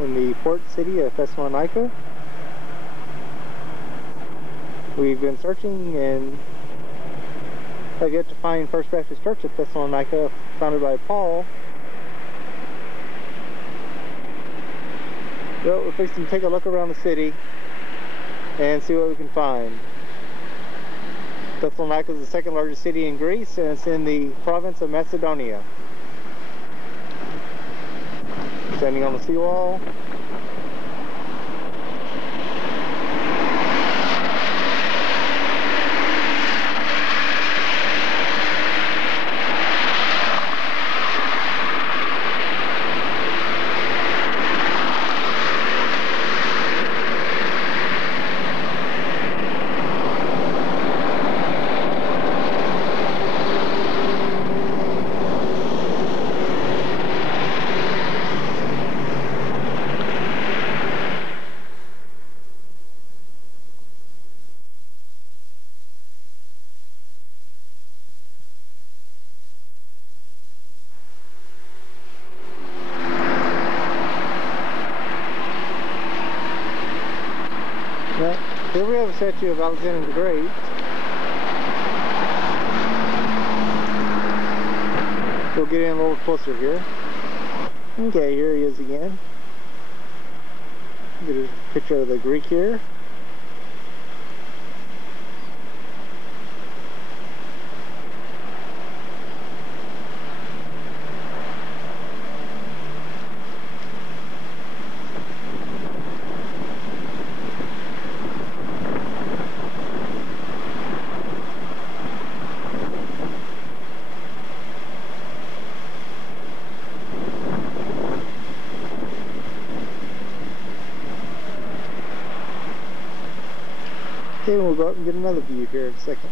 in the port city of Thessalonica. We've been searching and have yet to find First Baptist Church of Thessalonica, founded by Paul. Well, we're fixing to take a look around the city and see what we can find. Thessalonica is the second largest city in Greece, and it's in the province of Macedonia. Standing on the seawall. Here we have a statue of Alexander the Great. We'll get in a little closer here. Okay, here he is again. Get a picture of the Greek here. Okay, we'll go up and get another view here in a second.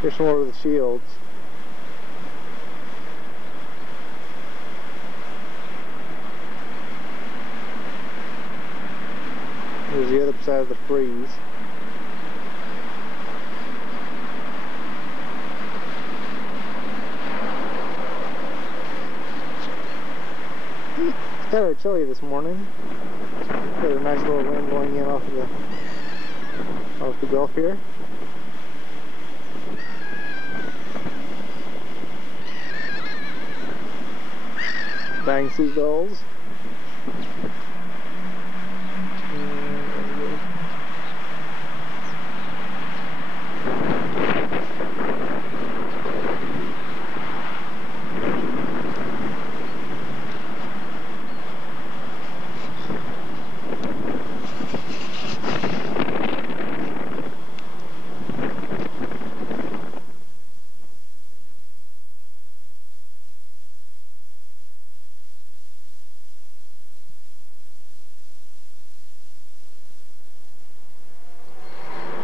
Here's some more of the shields. Here's the other side of the frieze. It's kind of chilly this morning. Got a nice little wind blowing in off the Gulf here. Bang seagulls.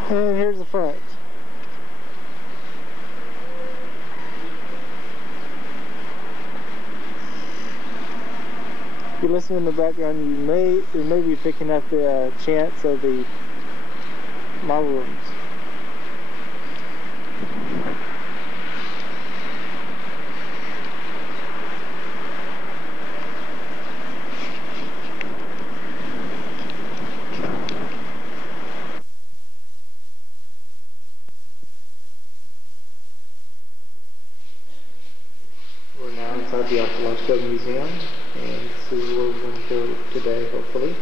And here's the front. If you listen in the background, you may be picking up the chants of the model rooms. We're now inside the Archaeological Museum, and this is where we're going to go today, hopefully.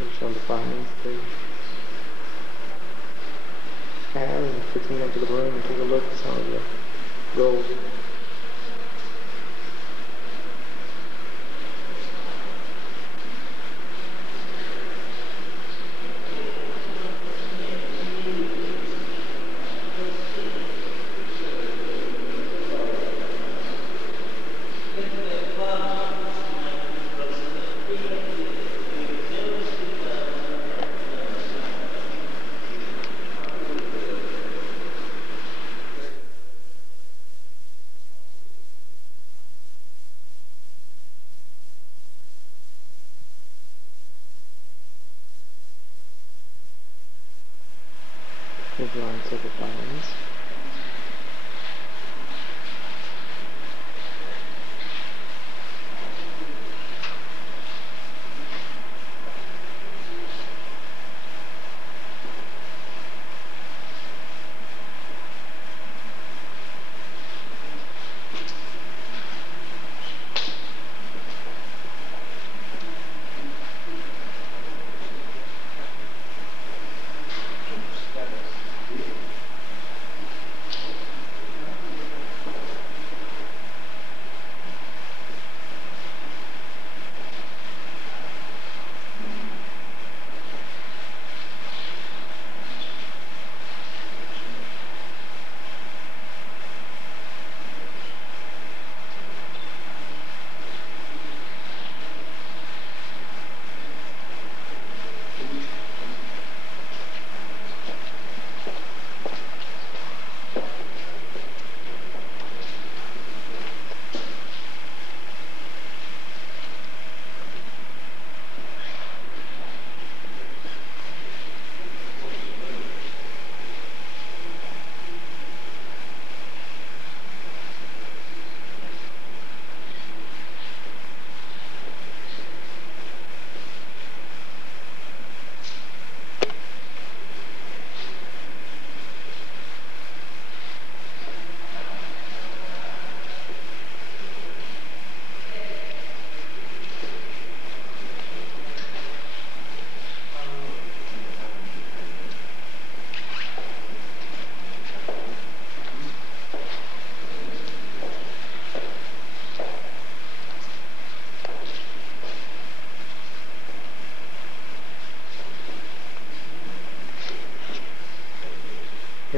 I'm showing the findings they have, and fixing into the room and take a look at some of the gold. Drawing several finds.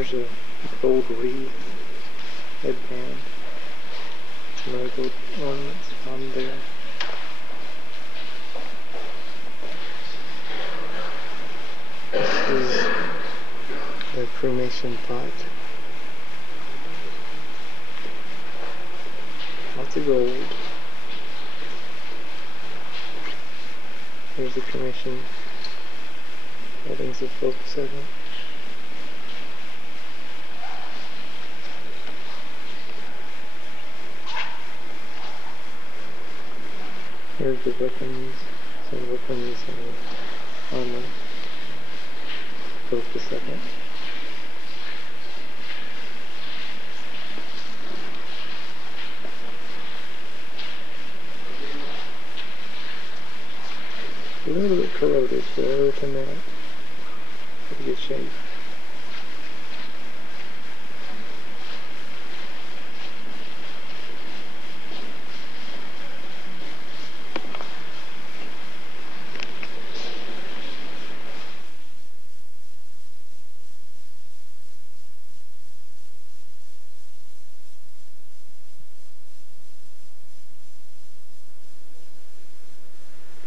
There's a gold wreath, headband, some other gold ornaments on there. This is the cremation pot. Lots of gold. Here's the cremation holdings of focus segment. Here's the weapons, some weapons and armor. Focus segment. A little bit corroded, but other than that, pretty good shape.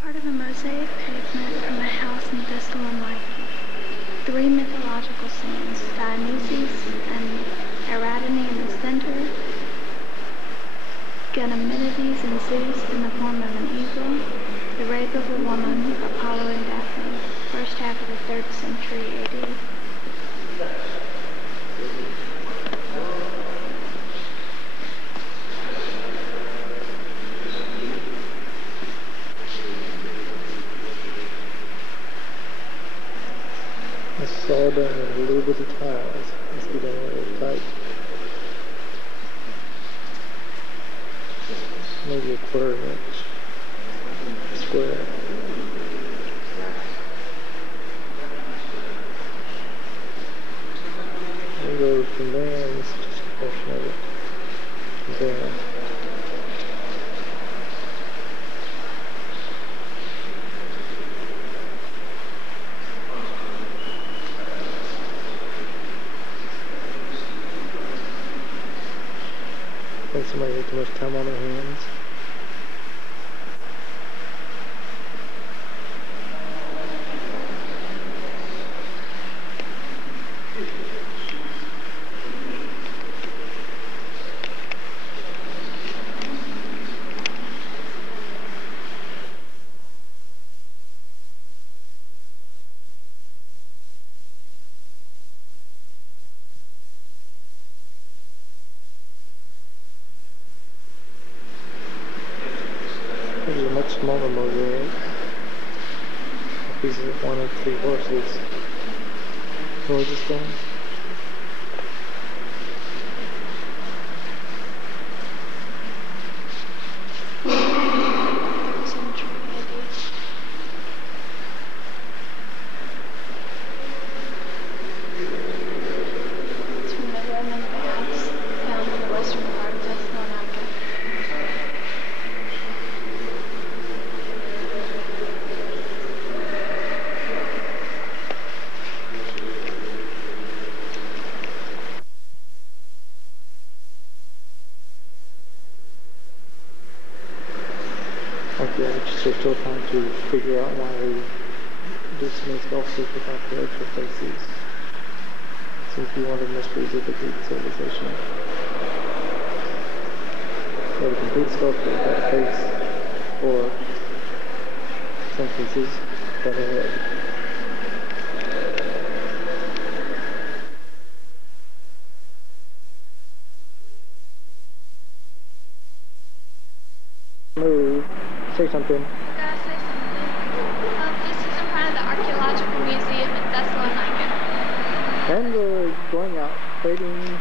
Part of a mosaic pavement from a house in Thessalonica. 3 mythological scenes, Dionysus and Ariadne in the center, Ganymede and Zeus in the form of an eagle, the rape of a woman, Apollo and Daphne, first half of the 3rd century AD. This is all done in a little bit of tiles. Must be done a little tight. Maybe a 1/4 inch square. We go from there, and this is just a portion of it. From there. I think somebody had too much time on their hands. There's a much smaller mosaic. Pieces of 1 of 3 horses. Gorgeous one. It's from the Roman baths found in the western part of Thessalonica. Okay, they're still trying to figure out why they did so many sculptures without the actual faces. Seems to be one of the mysteries of the Greek civilization. They have a complete sculpture without a face, or some pieces without a head. Move. Say something. Gotta say something. This is in front of the Archaeological Museum in Thessalonica. And we're going out, fading.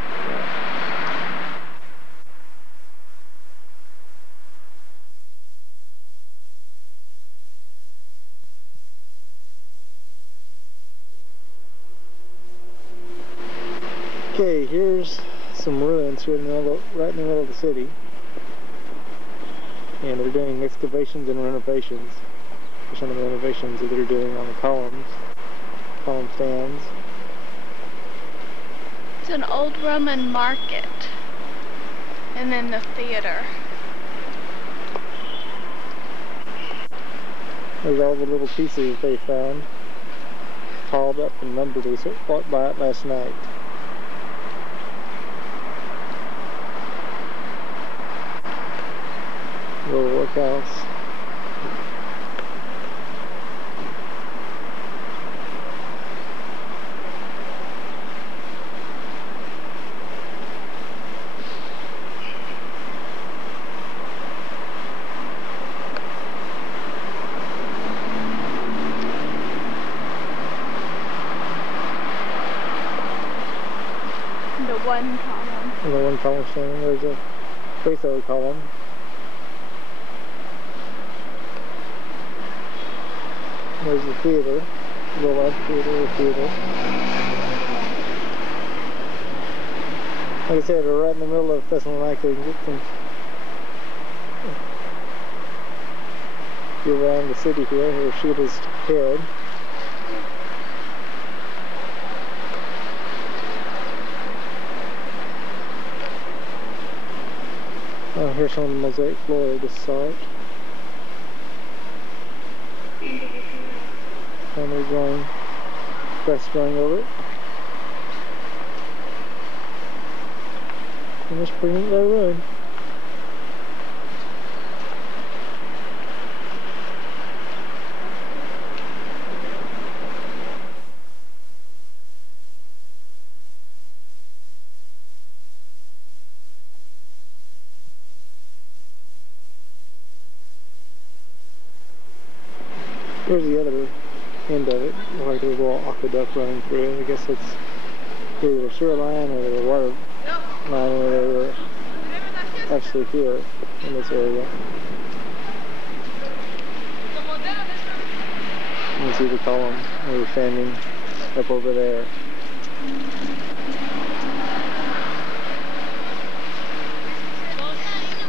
Okay, here's some ruins right in the middle of the city. And they're doing excavations and renovations. For some of the renovations that they're doing on the column stands. It's an old Roman market. And then the theater. There's all the little pieces they found, piled up and numbered. We walked by it last night. Little workhouse. The one column. And the one column standing, there's a Batho column. There's the theater, the little theater. Like I said, we're right in the middle of Thessalonica. You can get some view around the city here. Here's Sheila's head. Oh, here's some of the mosaic floor. I just saw it. And they're going, grass growing over it. And it's pretty neat little road. Here's the other end of it, like a little aqueduct running through it. I guess it's either a sewer line or a water line where they were actually here in this area. You can see the column where we're standing up over there.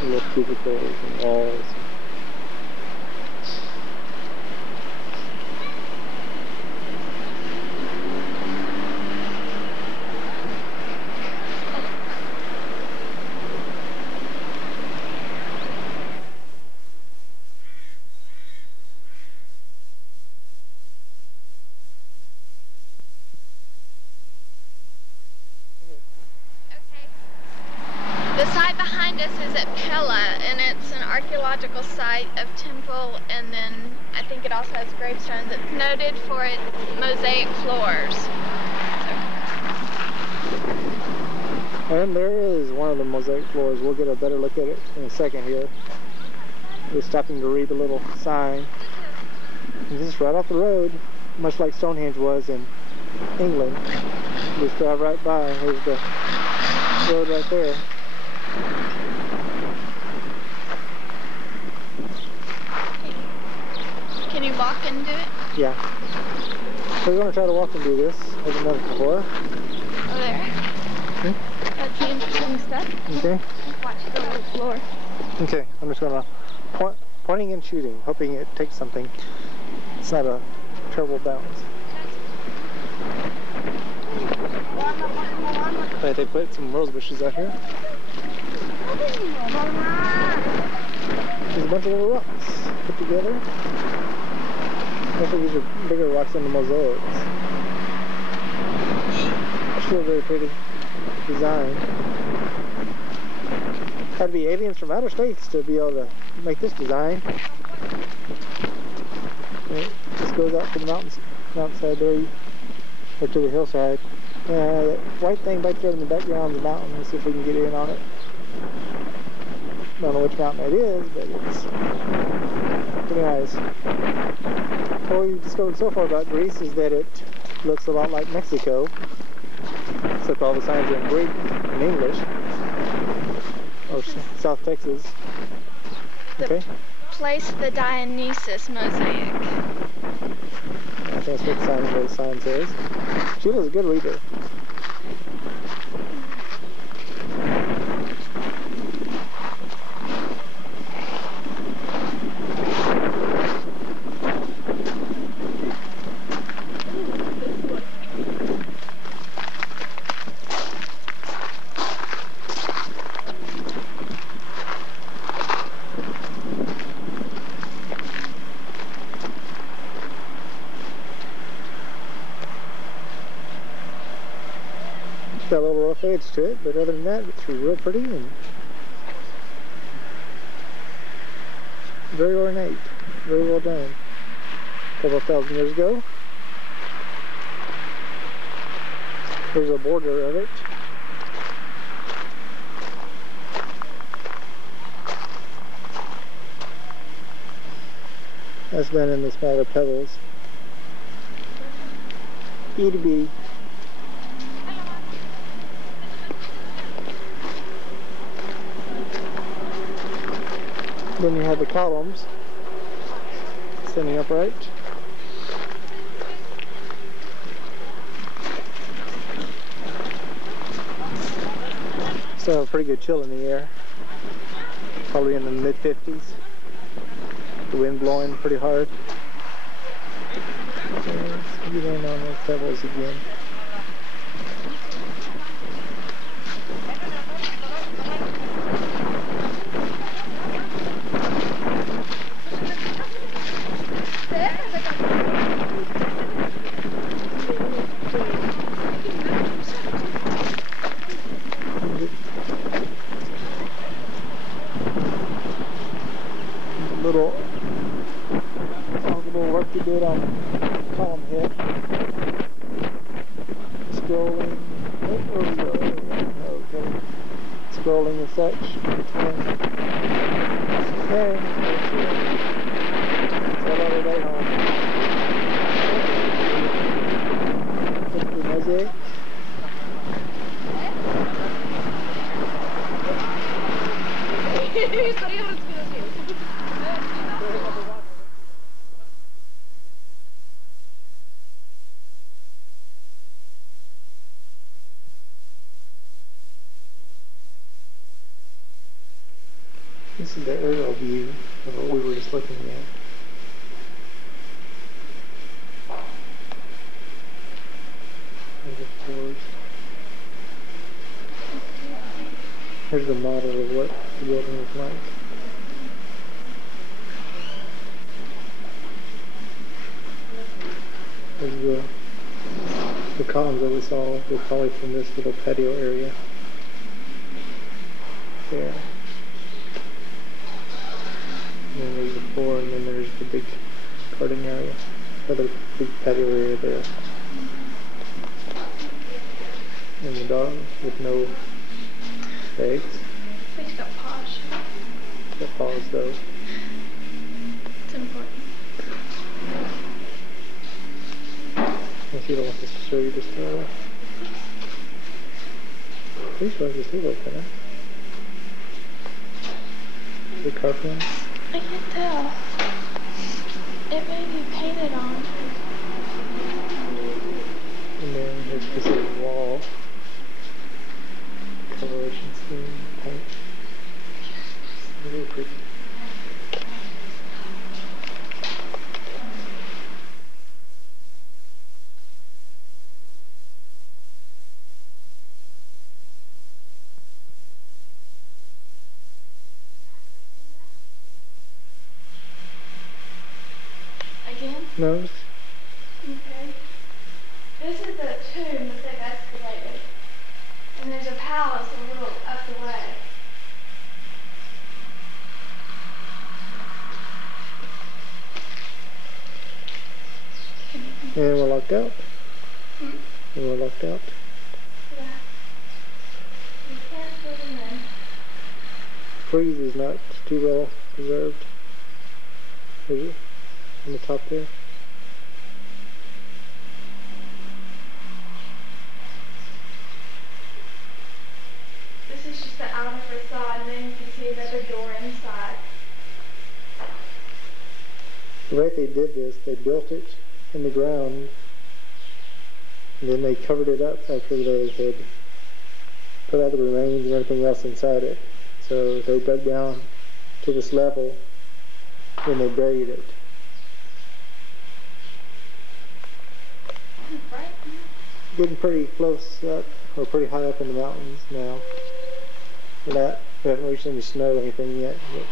Little cubicles and walls. The site behind us is at Pella, and it's an archaeological site of temple, and then I think it also has gravestones. It's noted for its mosaic floors. And there is one of the mosaic floors. We'll get a better look at it in a second here. We're stopping to read the little sign. And this is right off the road, much like Stonehenge was in England. Just drive right by. Here's the road right there. Can you walk into it? Yeah. We're going to try to walk and do this. I've done it before. Oh, there. Hmm? That's the interesting stuff. Okay. Watch the little floor. Okay, I'm just going to pointing and shooting, hoping it takes something. It's not a terrible balance. But they put some rose bushes out here. There's a bunch of little rocks put together. I think these are bigger rocks than the mosaics. Still very pretty design. Had to be aliens from outer space to be able to make this design. And it just goes out to the mountainside there, or to the hillside. That white thing back there in the background is the mountain. Let's see if we can get in on it. Don't know which mountain that is, but it's pretty nice. What we've discovered so far about Greece is that it looks a lot like Mexico, except all the signs are in Greek and English, or South Texas. Okay. Place the Dionysus mosaic. I think that's what the sign says. Sheila's a good reader. got a little rough edge to it, but other than that, it's real pretty and very ornate, very well done. A couple of thousand years ago. Here's a border of it. That's done in the smaller pebbles. Itty bitty. Then you have the columns standing upright. Still have a pretty good chill in the air. Probably in the mid-50s. The wind blowing pretty hard. Let's get in on those pebbles again. Little work you did on column head. Scrolling. Oh, there we go. Okay. Scrolling and such. Okay. It's all over day home. Look at the mosaic. This is the aerial view of what we were just looking at. There's the floors. Here's the model of what the building is like. There's the columns that we saw were probably from this little patio area. There. And then there's the floor, and then there's the big garden area, other big patio area there. And the dog with no eggs. He's got paws. Got paws though. It's important. Unless you don't want this to show you just pretty sure this is open, huh? The carpet. I can't tell. It may be painted on. And then there's this little wall. Coloration scheme, paint. Really pretty. Again? No? Okay. This is the tomb that they've excavated. And there's a palace a little up the way. And we're locked out. Hmm? And we're locked out. Yeah. You can't put them in. Frieze is not too well preserved. Is it? On the top there. This is just the outer facade, and then you can see another door inside. The way they did this, they built it in the ground, and then they covered it up after they had put out the remains and everything else inside it. So they dug down to this level, and they buried it. Right? Getting pretty close up, or pretty high up in the mountains now. For that, we haven't reached any snow or anything yet, but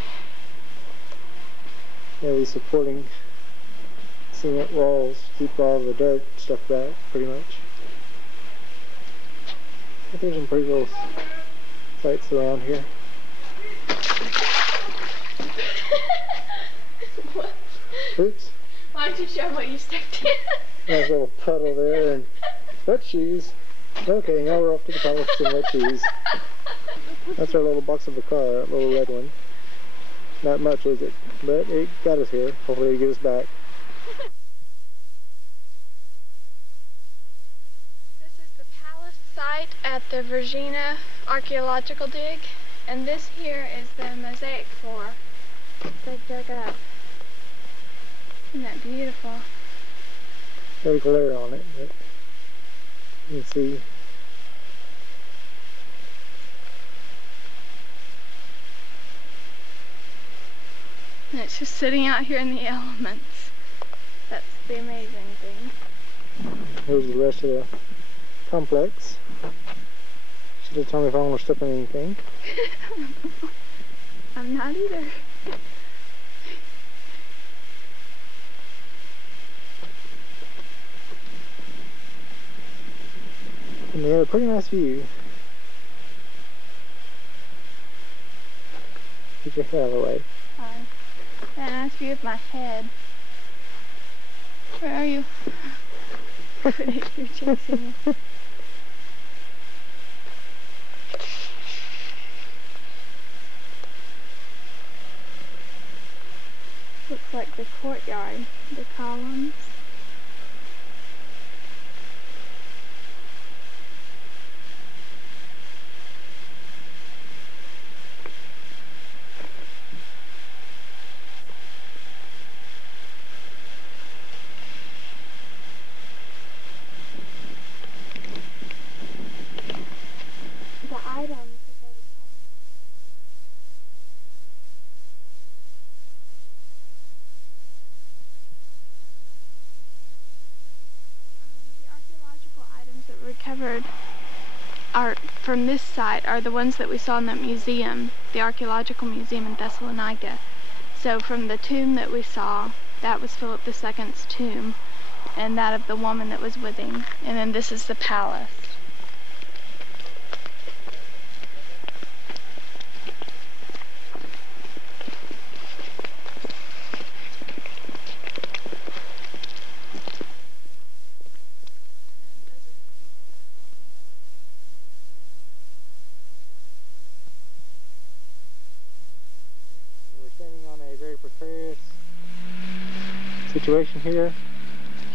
yeah, these supporting cement walls keep all the dirt stuff back, pretty much. But there's some pretty little sites around here. What? Oops. Why don't you show what you stepped in? There's a little puddle there and wet shoes. Okay, now we're off to the palace and wet shoes. That's our little box of the car, that little red one. Not much, is it? But it got us here. Hopefully it'll get us back. This is the palace site at the Virginia Archaeological Dig, and this here is the mosaic floor they dug up. Isn't that beautiful? Got a glare on it, but you can see. And it's just sitting out here in the elements. That's the amazing thing. Here's the rest of the complex. Should have told me if I want to step in anything. I'm not either. And they have a pretty nice view. Get your head out of the way. Fine. Got a nice view of my head. Where are you? You're chasing me. Looks like the courtyard, the columns. The items that they recovered. The archaeological items that were recovered are from this site are the ones that we saw in that museum, the archaeological museum in Thessalonica. So from the tomb that we saw, that was Philip II's tomb, and that of the woman that was with him. And then this is the palace. We're standing on a very precarious situation here.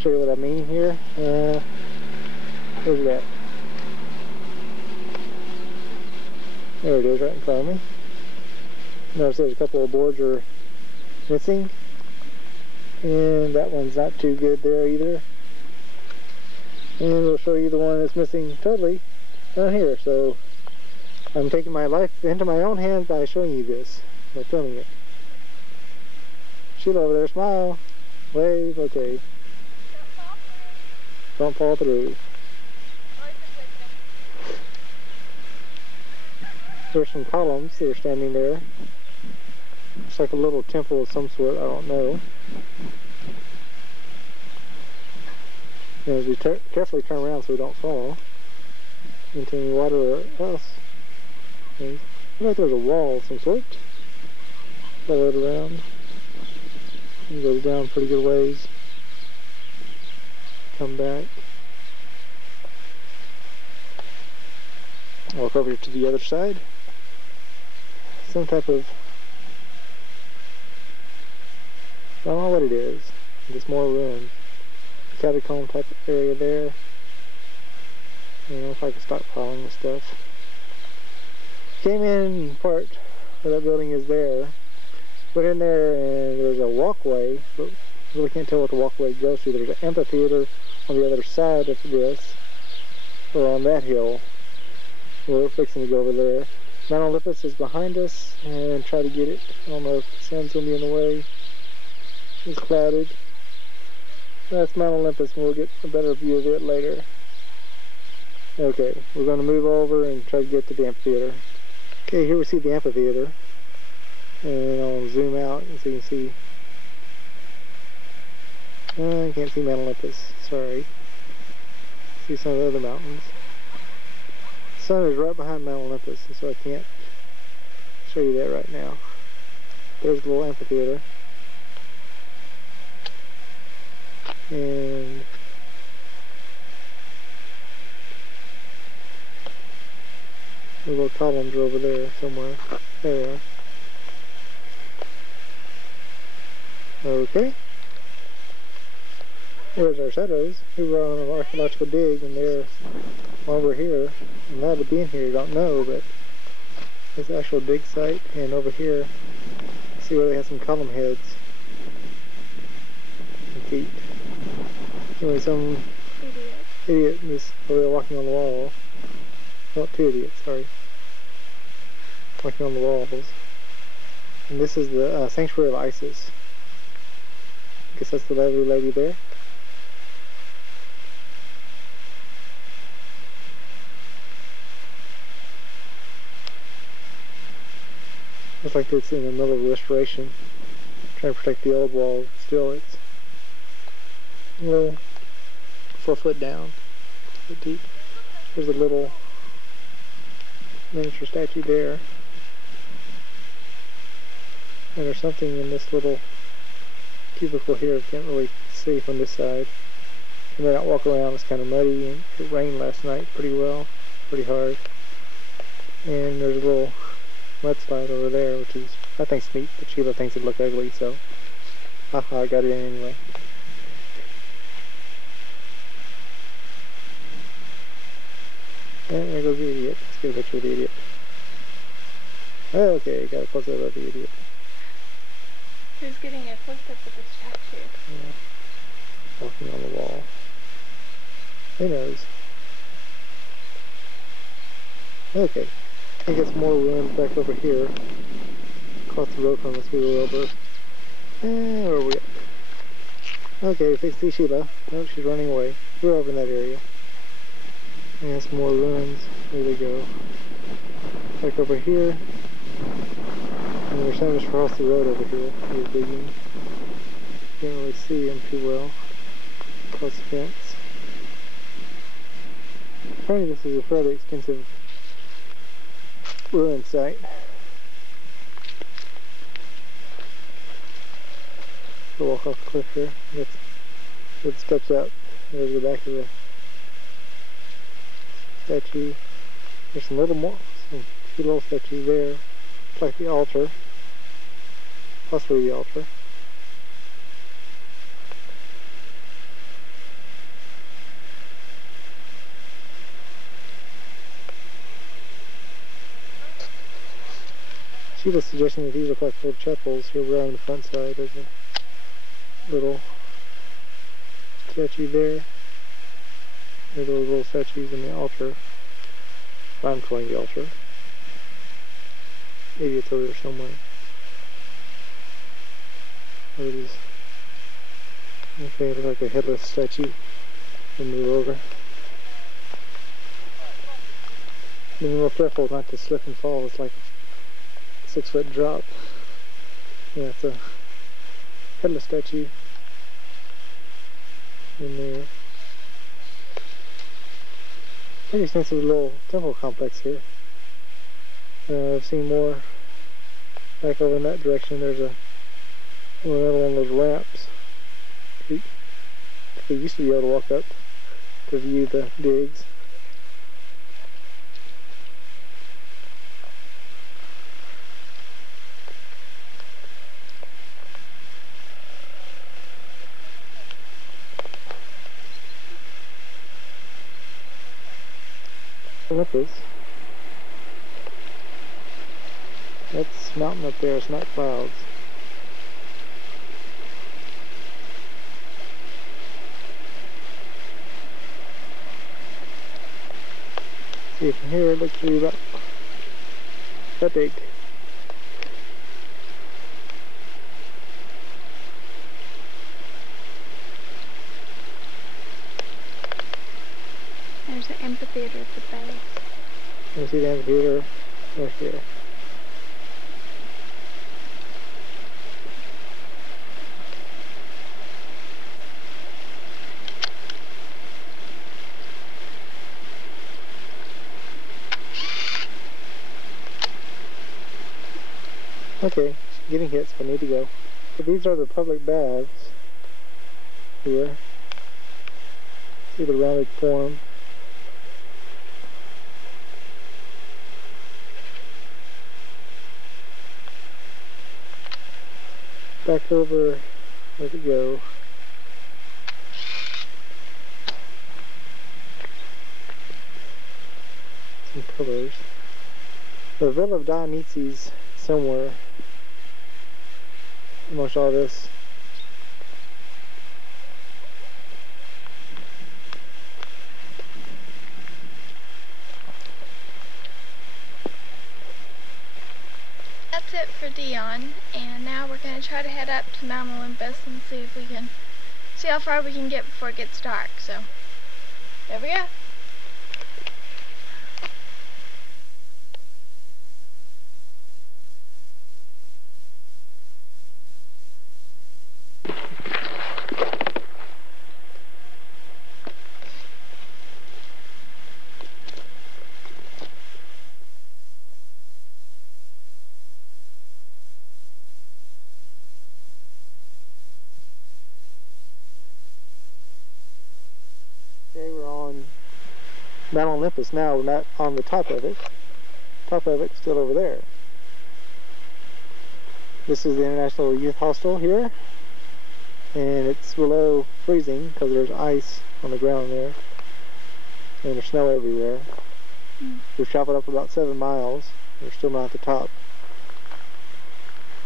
Show you what I mean here. Where's that? There it is, right in front of me. Notice there's a couple of boards are missing, and that one's not too good there either. And we'll show you the one that's missing totally down here. So I'm taking my life into my own hands by showing you this, by filming it. Sheila over there, smile, wave, okay. Don't fall through. There's some columns that are standing there. It's like a little temple of some sort, I don't know. And as we carefully turn around so we don't fall into any water or else. And looks like there's a wall of some sort. Follow it around. It goes down pretty good ways. Come back. I'll walk over to the other side. Some type of, I don't know what it is. Just more ruins. Catacomb type area there. You know, if I can stop following the stuff. Came in part where that building is there. Went in there and there's a walkway, but really can't tell what the walkway goes to. There's an amphitheater on the other side of this, or on that hill. We're fixing to go over there. Mount Olympus is behind us, and try to get it. I don't know if the sun's going to be in the way. It's clouded. That's Mount Olympus, and we'll get a better view of it later. Okay, we're going to move over and try to get to the amphitheater. Okay, here we see the amphitheater. And I'll zoom out so you can see. I can't see Mount Olympus, sorry. See some of the other mountains. sun is right behind Mount Olympus, and so I can't show you that right now. There's the little amphitheater. And the little columns are over there somewhere. There they are. Okay. There's our shadows. We were on an archaeological dig, and they're over here. And that would be in here, I don't know, but it's the actual dig site. And over here, see where they have some column heads and feet. Anyway, some idiot is over there walking on the wall. Not two idiots, sorry. Walking on the walls. And this is the Sanctuary of Isis. I guess that's the lovely lady there. Looks like it's in the middle of restoration, trying to protect the old wall. Still, it's a little 4 foot down, 4 foot deep. There's a little miniature statue there, and there's something in this little cubicle here. I can't really see from this side. You may not walk around. It's kind of muddy, and it rained last night pretty hard. And there's a little mudslide over there, which is, I think, neat, but Sheila thinks it look ugly, so haha, I got it in anyway. And there goes the idiot. Let's get a picture of the idiot. Okay, got a close-up of the idiot. Who's getting a close-up of the statue? Yeah. Walking on the wall. Who knows? Okay. I think it's more ruins back over here. Across the road from us, we were over. And where are we at? Okay, if you see Sheila. Oh, she's running away. We're over in that area. And some more ruins. There they go. Back over here. And there's some just across the road over here. He's digging. Can't really see him too well. Across the fence. Apparently this is a fairly extensive ruin site. We'll walk off the cliff here. That's where it steps out. There's the back of the statue. There's some few little statues there. It's like the altar. Possibly the altar. She was suggesting that these look like little chapels here around the front side. There's a little statue there. There's those little statues in the altar. I'm calling the altar. Maybe it's over there somewhere. There it is. Okay, it looks like a headless statue. We'll move over. Be real careful not to slip and fall. It's like a 6 foot drop. Yeah, it's a headless statue in there. Pretty extensive little temple complex here. I've seen more back over in that direction. There's another one of those ramps. They used to be able to walk up to view the digs. Olympus. That's mountain up there, it's not clouds. See, from here it looks to be about that big. There's an amphitheater at the base. You see the amphitheater right here. Okay, getting hit, so I need to go. So these are the public baths here. See the rounded form. Back over, where'd it go? Some pillars. The Villa of Dionysus somewhere amongst all this. That's it for Dion, and now we're going to try to head up to Mount Olympus and see if we can see how far we can get before it gets dark. So there we go. Okay, we're on Mount Olympus now. We're not on the top of it. Top of it's still over there. This is the International Youth Hostel here, and it's below freezing because there's ice on the ground there, and there's snow everywhere. We've traveled up about 7 miles. We're still not at the top.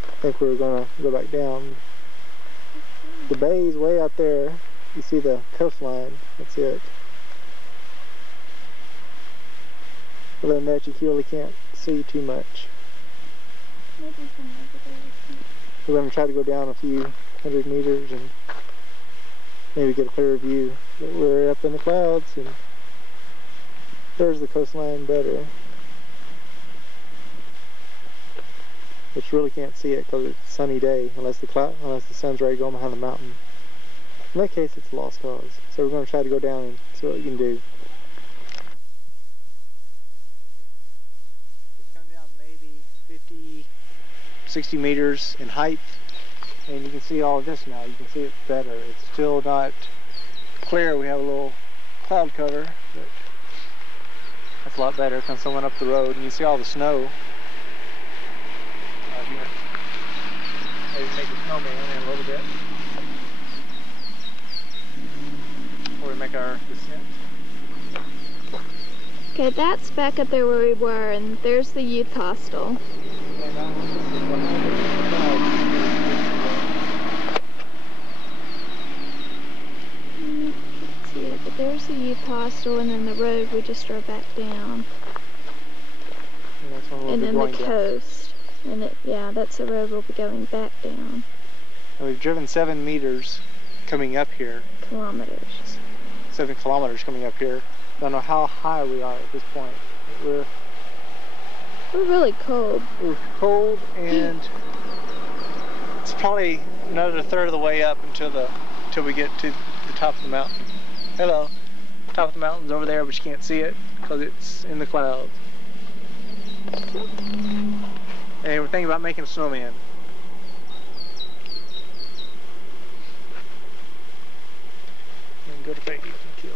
I think we're gonna go back down. The bay is way out there. You see the coastline. That's it. Other than that, you really can't see too much. Maybe from over there. We're going to try to go down a few 100 meters and maybe get a clearer view. But we're up in the clouds, and there's the coastline better. But you really can't see it because it's a sunny day unless the sun's ready going behind the mountain. In that case, it's a lost cause. So we're going to try to go down and see what we can do. We've come down maybe 50, 60 meters in height, and you can see all of this now. You can see it better. It's still not clear. We have a little cloud cover, but that's a lot better. Comes someone up the road, and you see all the snow out here. Maybe make a snowman in a little bit. We make our descent. Okay, that's back up there where we were, and there's the youth hostel. You can't see it, but there's the youth hostel, and then the road we just drove back down. And then the coast. And yeah, that's the road we'll be going back down. And we've driven 7 meters coming up here. Kilometers. 7 kilometers coming up here. Don't know how high we are at this point. We're really cold. We're cold, and it's probably another third of the way up until we get to the top of the mountain. Hello. Top of the mountain's over there, but you can't see it because it's in the clouds. And we're thinking about making a snowman. And go to bait and kill.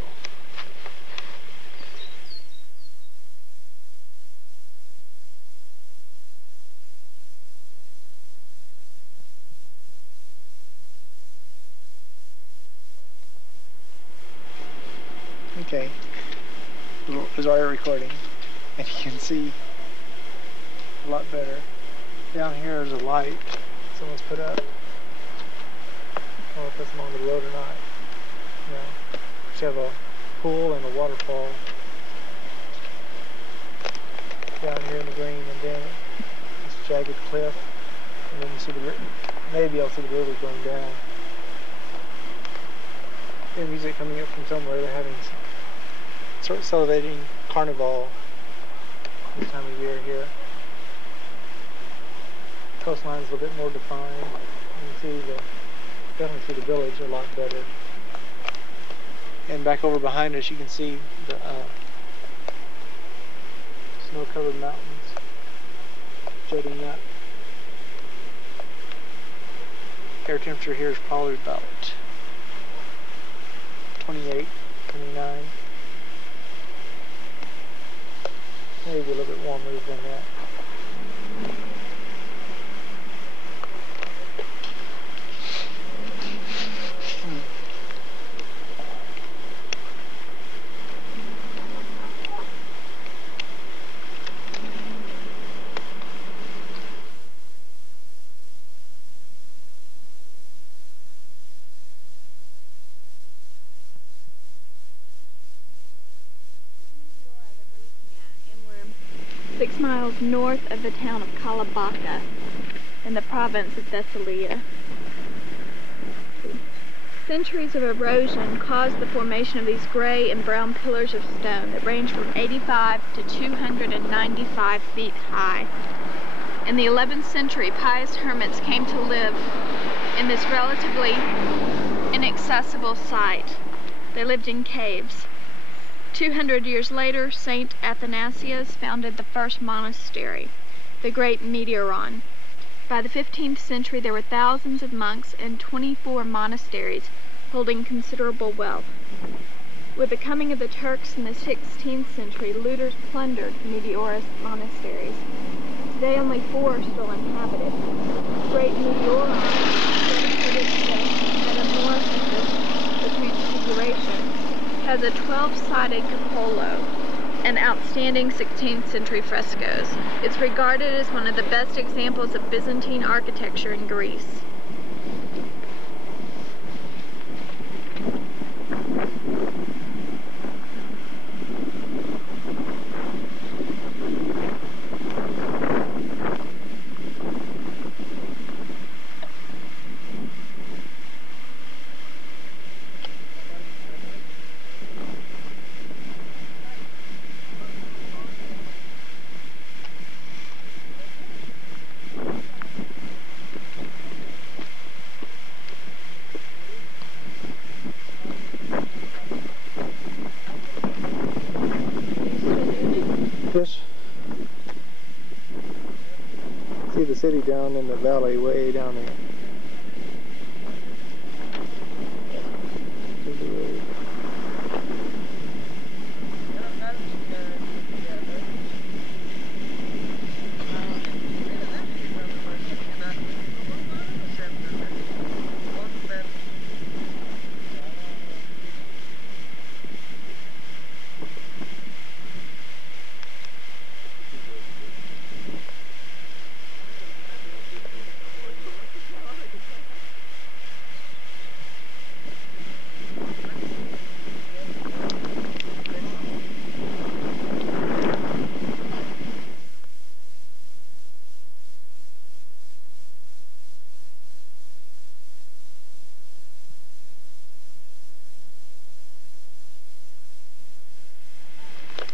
Okay, it's already recording, and you can see a lot better. Down here is a light someone's put up. I don't know if that's along the road or not. No. You have a pool and a waterfall down here in the green, and then this jagged cliff, and then you see maybe I'll see the river going down. And music coming up from somewhere. They're having sort of celebrating Carnival this time of year here. Coastline is a little bit more defined. You can see definitely see the village a lot better. And back over behind us, you can see the snow-covered mountains jutting up. Air temperature here is probably about 28, 29. Maybe a little bit warmer than that. Meteora that we're looking at, and we're 6 miles north of the town of Kalabaka in the province of Thessalia. Centuries of erosion caused the formation of these gray and brown pillars of stone that range from 85 to 295 feet high. In the 11th century, pious hermits came to live in this relatively inaccessible site. They lived in caves. 200 years later, Saint Athanasius founded the first monastery, the Great Meteoron. By the 15th century, there were thousands of monks and 24 monasteries holding considerable wealth. With the coming of the Turks in the 16th century, looters plundered Meteora's monasteries. Today, only 4 are still inhabited. Great Meteoron, dedicated to the metamorphosis, the transfiguration, has a 12-sided cupola and outstanding 16th century frescoes. It's regarded as one of the best examples of Byzantine architecture in Greece. Fish. See the city down in the valley, way down there. To the road.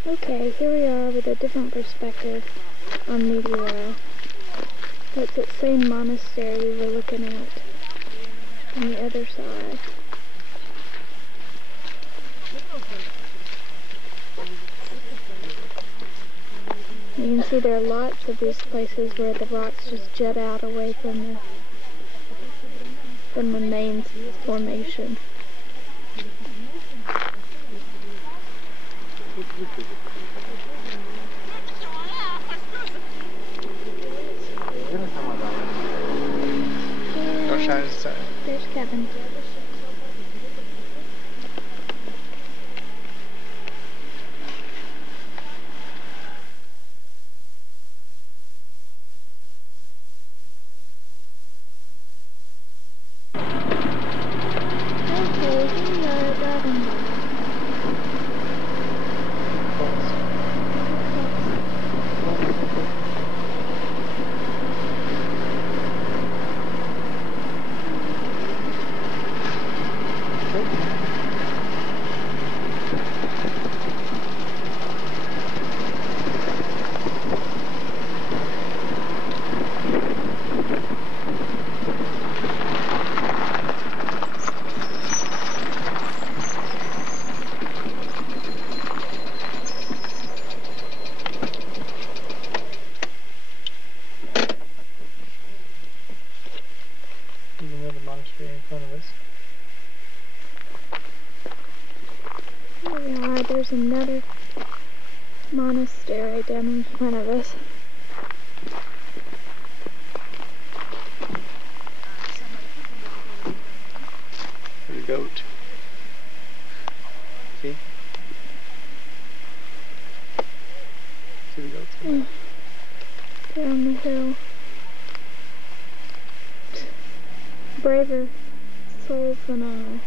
Okay, here we are with a different perspective on Meteora. That's that same monastery we were looking at on the other side. You can see there are lots of these places where the rocks just jut out away from the main formation. There's Kevin. Okay, here we are driving by. in front of us. Here we are. There's another monastery down in front of us. There's a goat. See? See the goats? Mm. They're on the hill. Braver souls than I.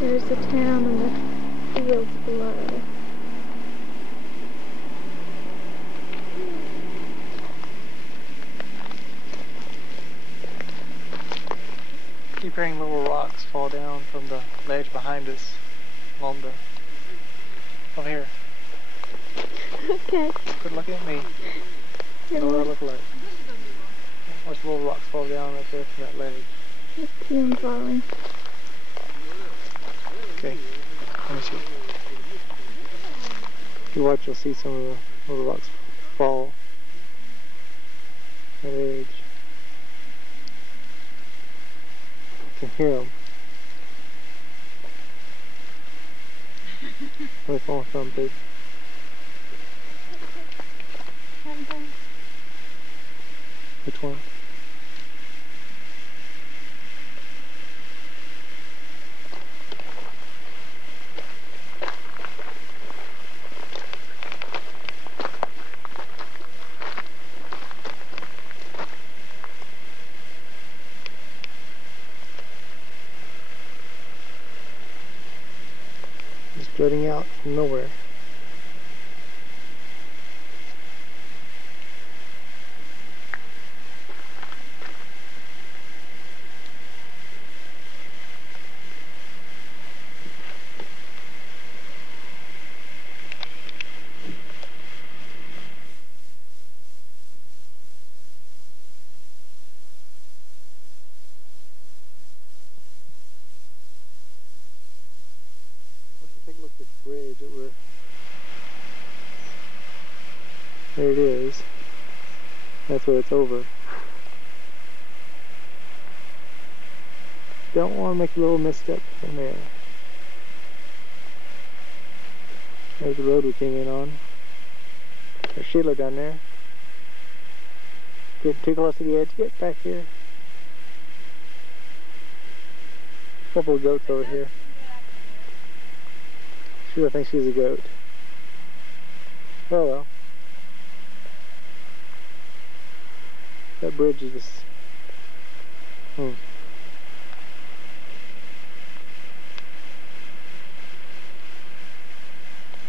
There's the town and the fields below. Keep hearing little rocks fall down from the ledge behind us along the... Over here. Okay. Quit looking at me. I know what I look like. Watch the little rocks fall down right there from that ledge. Let's see them falling. Okay. Let me see. If you watch, you'll see some of the little rocks fall. That edge. You can hear them. Where are they falling from, babe? Which one? Just jutting out from nowhere. Take a look at this bridge that we're... There it is. That's where it's over. Don't want to make a little misstep from there. There's the road we came in on. There's Sheila down there. Get too close to the edge. Get back here. A couple of goats over here. Sheila thinks she's a goat. Oh well. That bridge is just... So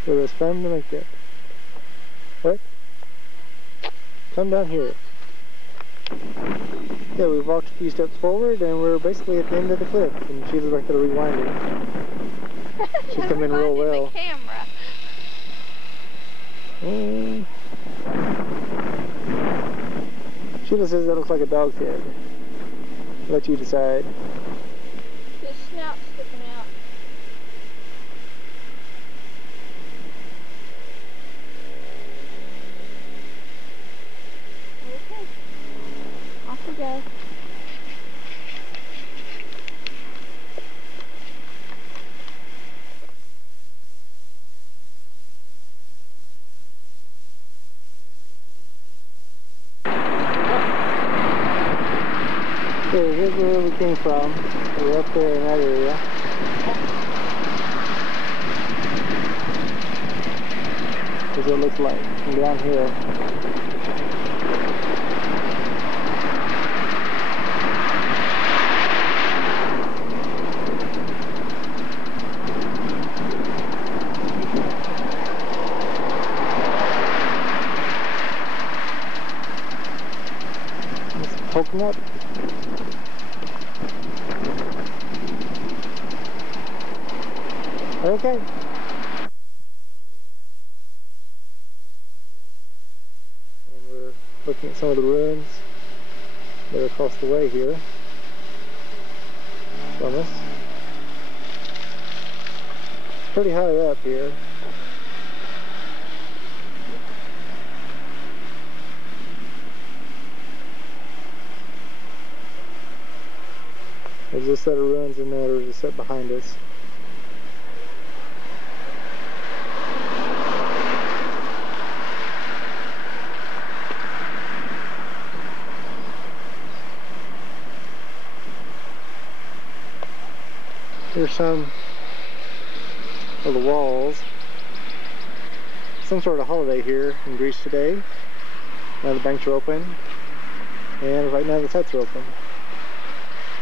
it was fun to make that. What? Come down here. Yeah, we've walked a few steps forward and we're basically at the end of the cliff and Sheila's back there rewinding. She's come in real well. The camera. Sheila says that looks like a dog's head. Let you decide. The snout's sticking out. Okay. Off we go. So here's where we came from. We're up there in that area. Here's what it looks like from down here. It's coconut. Okay. And we're looking at some of the ruins that are across the way here from us. Pretty high up here. There's this set of ruins and then there's a set behind us. Here's some of the walls. Some sort of holiday here in Greece today. Now the banks are open, and right now the huts are open.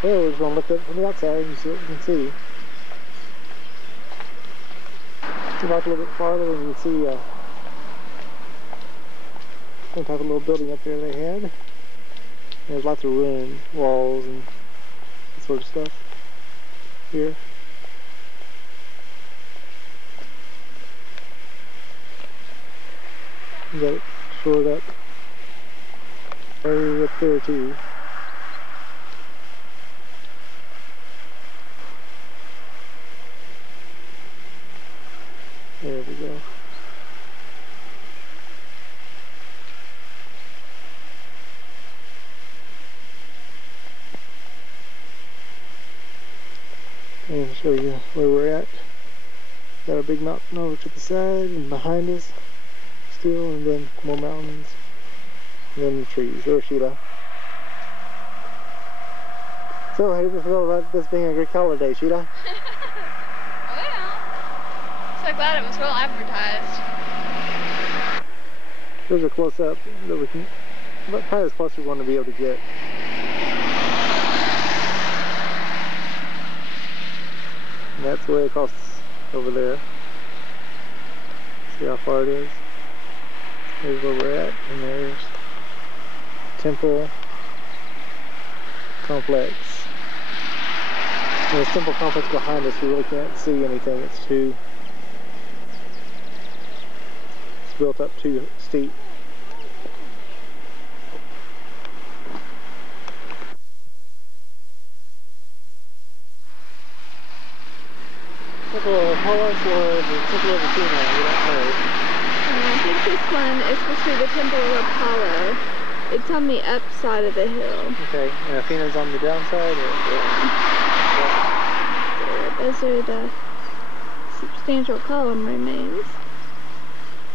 So we're just going to look up from the outside and see what we can see. If you walk a little bit farther and you can see some type of little building up there they had. There's lots of ruin walls and that sort of stuff here. You got it shored up way up there too. There we go. And to show you where we're at. Got a big mountain over to the side and behind us still, and then more mountains, and then the trees. There's Sheila. So how do you feel about this being a Greek holiday, Sheila? Well, so glad it was well advertised. There's a close up that we can, but probably as close as we want to be able to get. And that's way across over there. See how far it is? Here's where we're at, and there's temple complex. And the temple complex behind us, we really can't see anything. It's built up too steep. Temple of Apollos or the Temple of Athena, we don't know. I think this one is supposed to be the Temple of Apollo. It's on the up side of the hill. Okay, and Athena's on the down side? Or? Yeah. Those are the substantial column remains.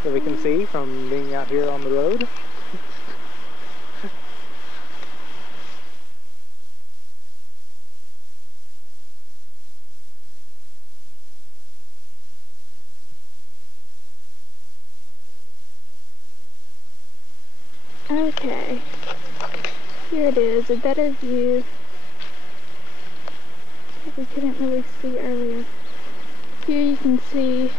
That we can see from being out here on the road. Okay, here it is, a better view that we couldn't really see earlier. Here you can see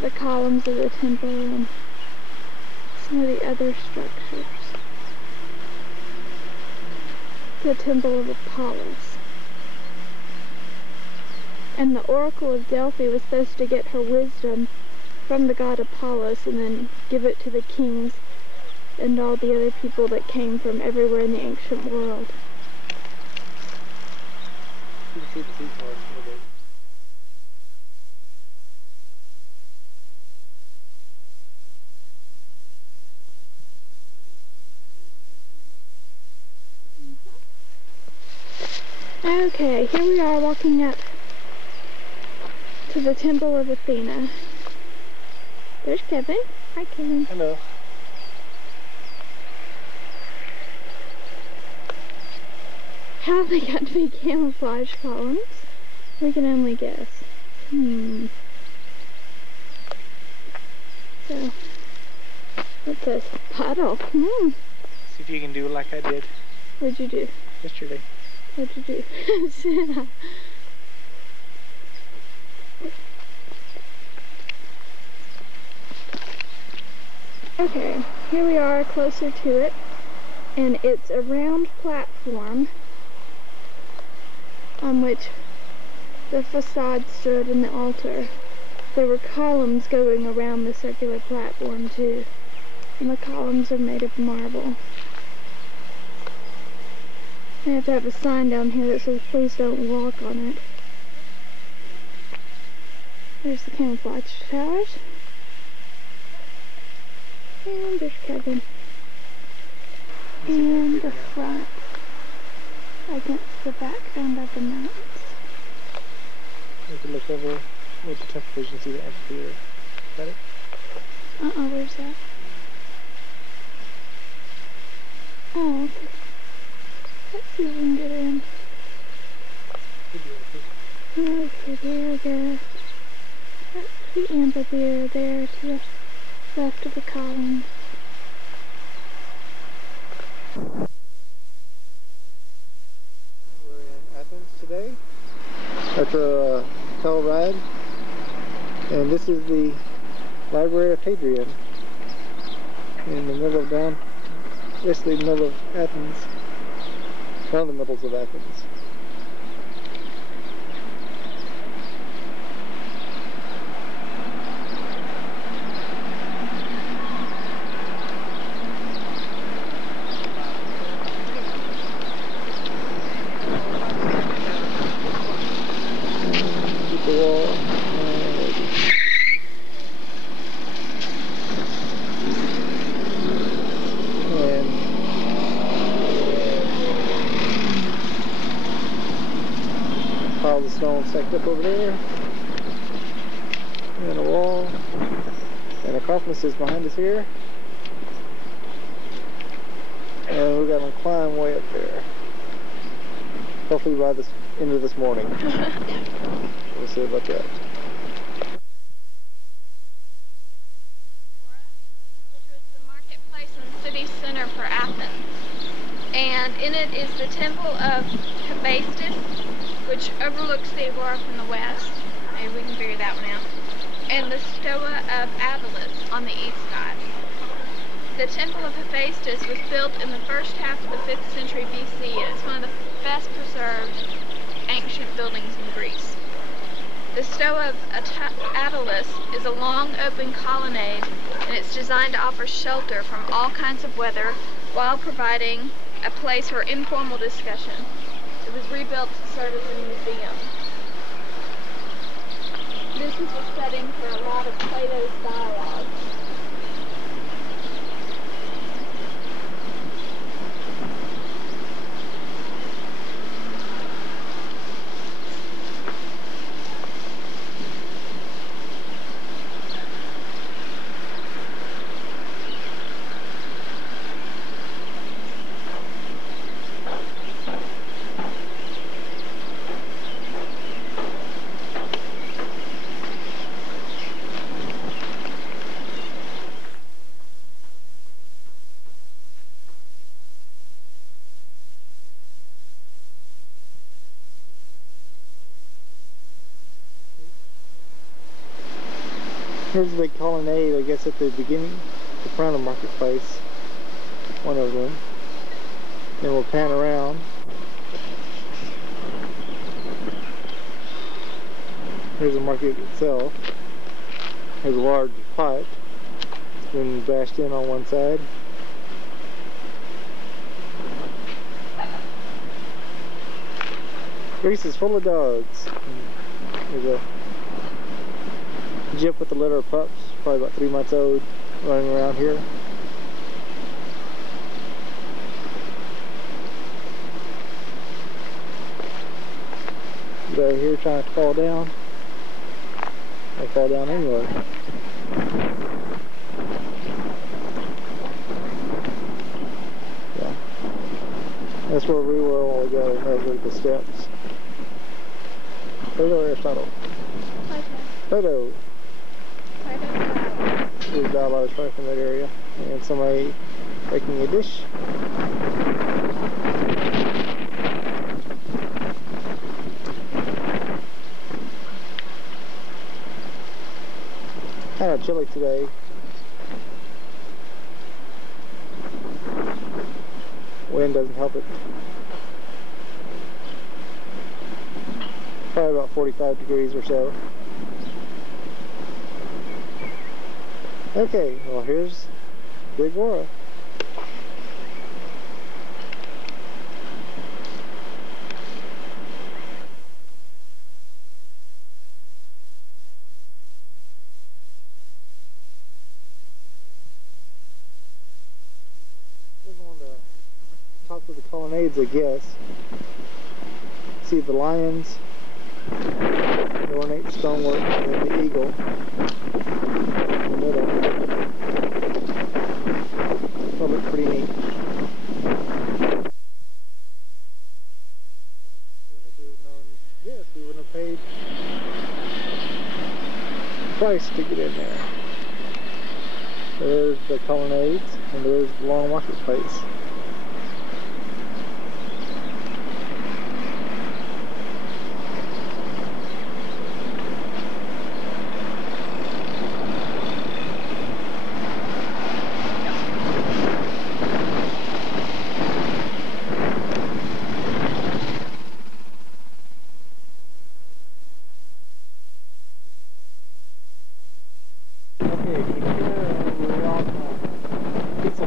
the columns of the temple and some of the other structures. The Temple of Apollos. And the Oracle of Delphi was supposed to get her wisdom from the god Apollos and then give it to the kings and all the other people that came from everywhere in the ancient world. You can see the seafloor. Okay, here we are walking up to the Temple of Athena. There's Kevin. Hi, Kevin. Hello. How they got to be camouflage columns, we can only guess. So, what's this? Puddle. See if you can do like I did. What'd you do? Yesterday. What'd you do? Okay, here we are closer to it, and it's a round platform on which the facade stood and the altar. There were columns going around the circular platform too, and the columns are made of marble. They have to have a sign down here that says please don't walk on it. There's the camouflage towers. And there's Kevin. And the front. I can't the background of the mountains. You can look over with the temperatures and see the amphitheater. Got it? Where's that? Oh, okay. Let's see if we can get in. Okay, there we go. That's the amphitheater there to the left of the columns. We're in Athens today after a hell ride, and this is the Library of Hadrian in the middle of basically the middle of Athens, one of the middles of Athens. The wall. And piles of stone stacked up over there. And a wall. And Acropolis is behind us here. And we got to climb way up there. Hopefully by the end of this morning. We'll see about that. Which was the marketplace and city center for Athens. And in it is the temple of Hephaestus, which overlooks the Agora from the west. Maybe we can figure that one out. And the Stoa of Avilis on the east side. The temple of Hephaestus was built in the first half of the 5th century BC, and it's one of the best preserved ancient buildings in Greece. The Stoa of Avilis is a long open colonnade, and it's designed to offer shelter from all kinds of weather while providing a place for informal discussion. It was rebuilt to serve as a museum. This is the setting for a lot of Plato's dialogues. Here's the big colonnade, I guess, at the beginning, the front of the marketplace. One of them. Then we'll pan around. Here's the market itself. There's a large pipe. It's been bashed in on one side. Greece is full of dogs. There's a Jip with a litter of pups, probably about 3 months old, running around here. Get out here trying to fall down. I fall down anyway. Yeah. That's where we were a while ago. Those were the steps. Plato or Aristotle? Plato. There's dialogue right from that area, and somebody making a dish. Kind of chilly today. Wind doesn't help it. Probably about 45 degrees or so. Okay, well here's the Agora. This is on the top of the colonnades, I guess. see the lions, the ornate stonework, and then the eagle in the middle. It'll look pretty neat. If we had known this, we wouldn't have paid the price to get in there. There's the colonnades, and there's the long marketplace.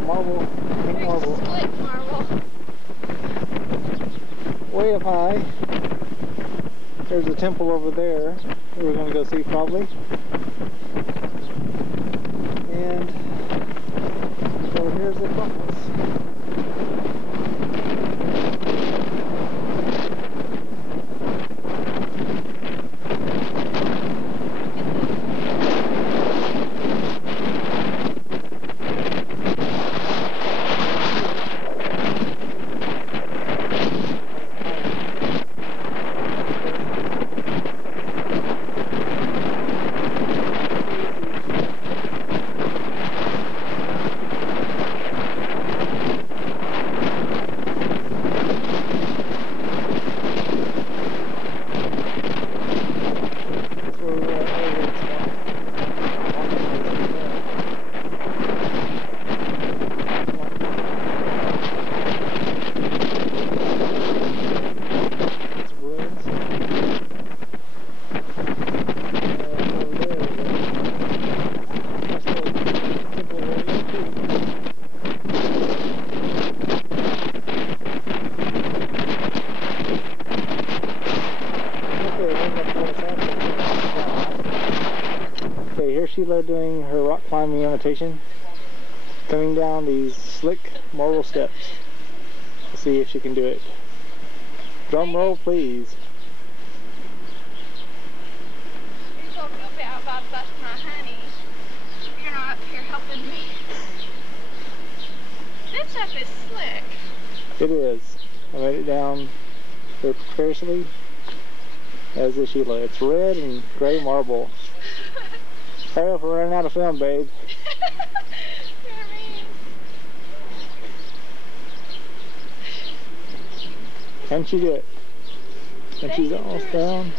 Marble, pink marble. Split marble. Way up high. There's a temple over there that we're going to go see probably. And so here's the Acropolis. Sheila doing her rock climbing imitation, coming down these slick marble steps. Let's see if she can do it. Drum roll, please. You're so feel bad about busting my honey. You're not up here helping me. This stuff is slick. It is. I made it down very precariously, as is Sheila. It's red and gray marble. Hurry up, we're running out of film, babe. Can she do it? And she's almost down.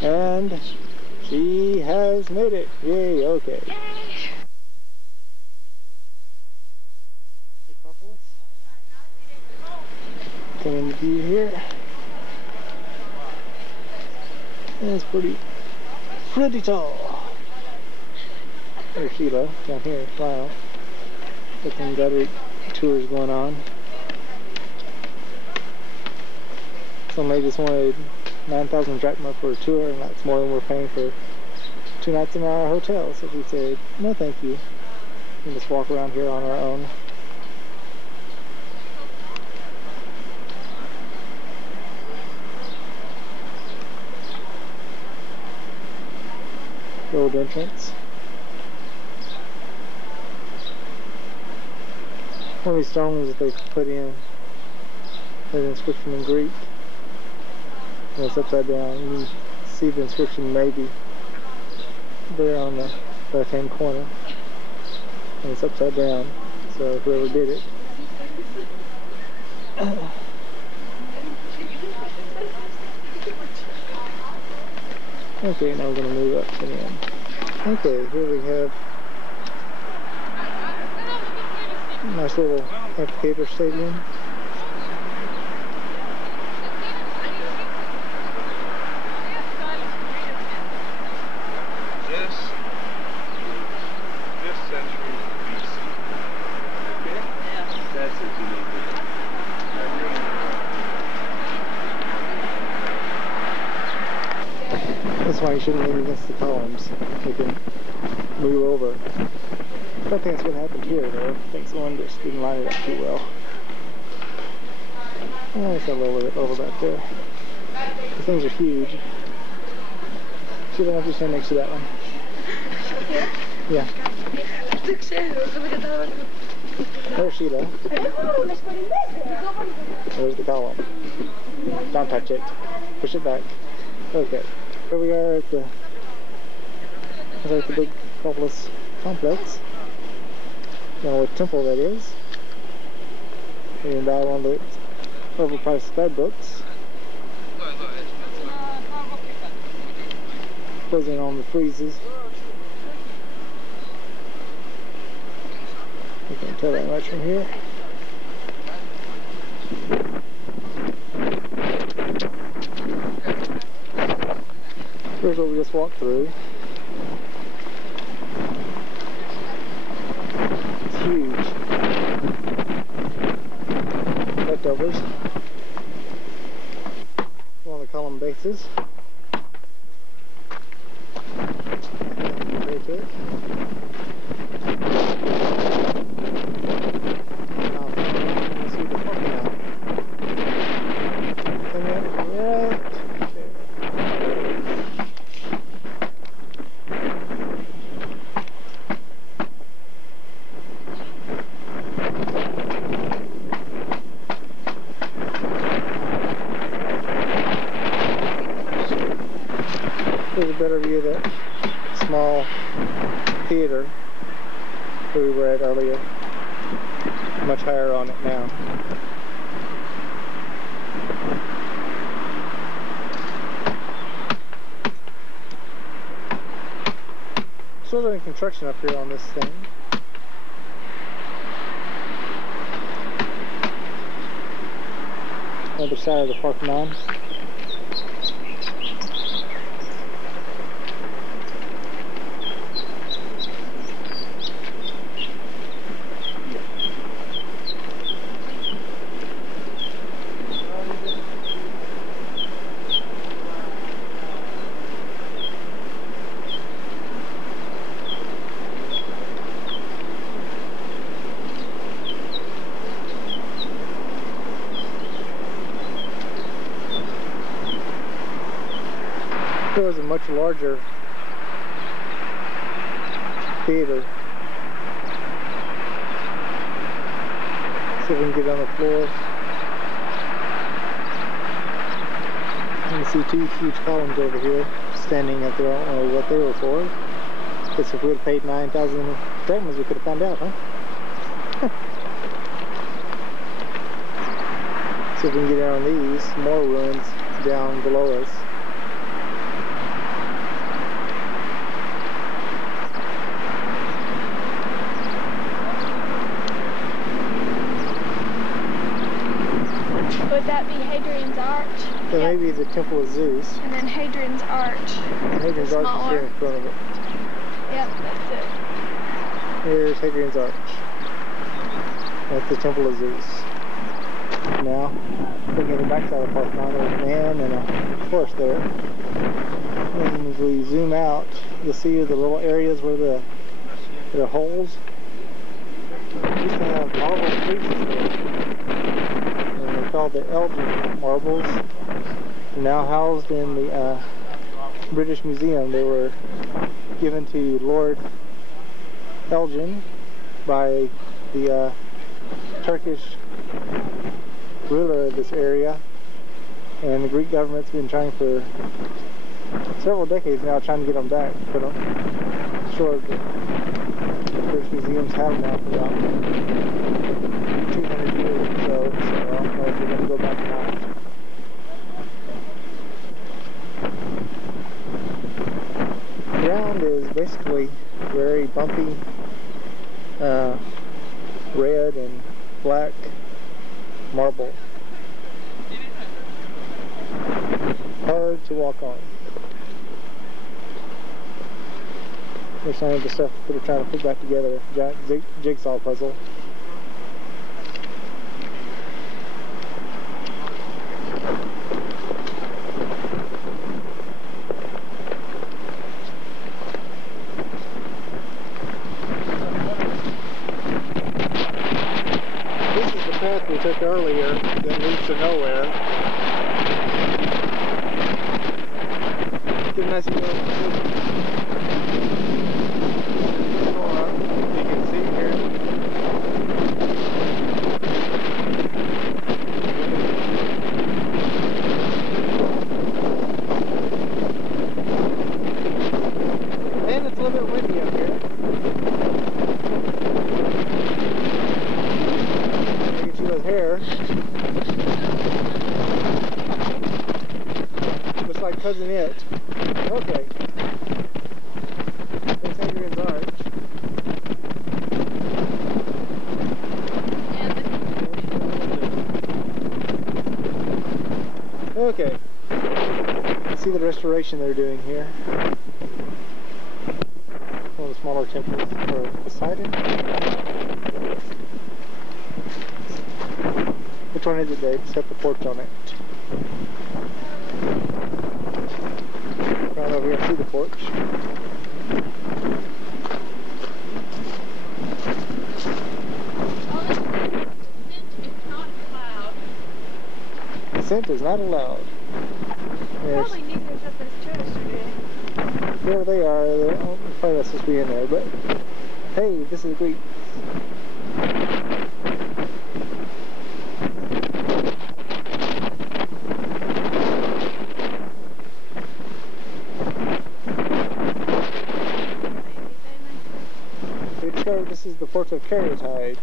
And she has made it. Yay, okay. Acropolis. Coming into view here. And it's pretty tall. There's Sheila down here, smile. Got some gutter tours going on. Some lady just wanted 9,000 drachma for a tour, and that's more than we're paying for 2 nights in our hotel. So we said, no thank you. We can just walk around here on our own. The old entrance. One of these stones that they put in has an inscription in Greek, and it's upside down. You can see the inscription maybe there on the left hand corner, and it's upside down, so whoever did it. Okay, now we're going to move up to the end. Okay, here we have a nice little amphitheater stadium. This century BC. Yeah. That's what you need to do. That's why you shouldn't lean against the columns. You can move over. I don't think that's what happened here, though. I think someone just didn't line it up too well. Oh, it's a little bit over back there. These things are huge. See the one just stand next to that one? Yeah. There's Sheila. There's the column. Don't touch it. Push it back. Okay. Here we are at the big complex. Now what temple that is. You can buy one of the overpriced guidebooks. Closing on the freezes. You can't tell that much from here. Here's what we just walked through. It's huge. Leftovers. One of the column bases. Very good. Here's a better view of that small theater where we were at earlier. Much higher on it now. Still doing construction up here on this thing. Other side of the Parthenon. There was a much larger theater. See if we can get on the floor. You can see two huge columns over here standing up there. I don't know what they were for. Guess if we would have paid 9,000 drachmas, we could have found out, huh? See if we can get on these more ruins down below us. Would that be Hadrian's Arch? That Yep. may be the Temple of Zeus. And then Hadrian's Arch. Hadrian's Arch is Smaller. here in front of it. Yep, that's it. Here's Hadrian's Arch. That's the Temple of Zeus. Now, looking at the backside of the Parthenon, there's a man and a horse there. And as we zoom out, you'll see the little areas where the holes. We used to have marble friezes there. And they're called the Elgin marbles. They're now housed in the British Museum. They were given to Lord Elgin by the Turkish ruler of this area, and the Greek government's been trying for several decades now trying to get them back, but I'm sure the British museums have them now for about 200 years or so, so I don't know if we're going to go back or not. The ground is basically very bumpy, red and black marble. Hard to walk on. There's some of the stuff that we're trying to put back together. Giant jigsaw puzzle. This is the path we took earlier that leads to nowhere. Get a nice little you can see here. And it's a little bit windy up here. You can see those hair. Looks like Cousin It. Okay. There's Hadrian's Arch. Okay. See the restoration they're doing here. One of the smaller temples for Poseidon. Which one is it? They set the porch on it. Right over here, see the porch. Scent is not allowed. Probably neither is at this tourist today. There they are. They're probably not supposed to be in there, but hey, this is Greece. We discovered this is the Port of Caryatides.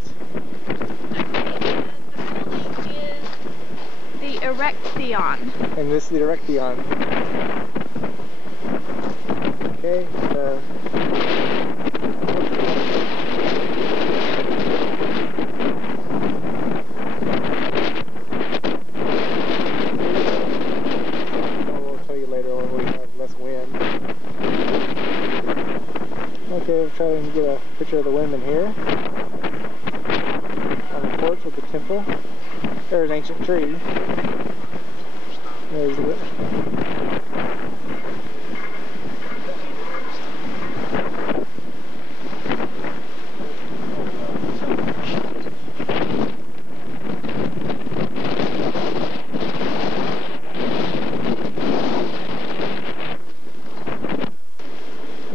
The Erechtheion. And this is the Erechtheion. Okay. We'll tell you later when we have less wind. Okay, we're trying to get a picture of the women here. On the porch of the temple. There's an ancient tree. There's the...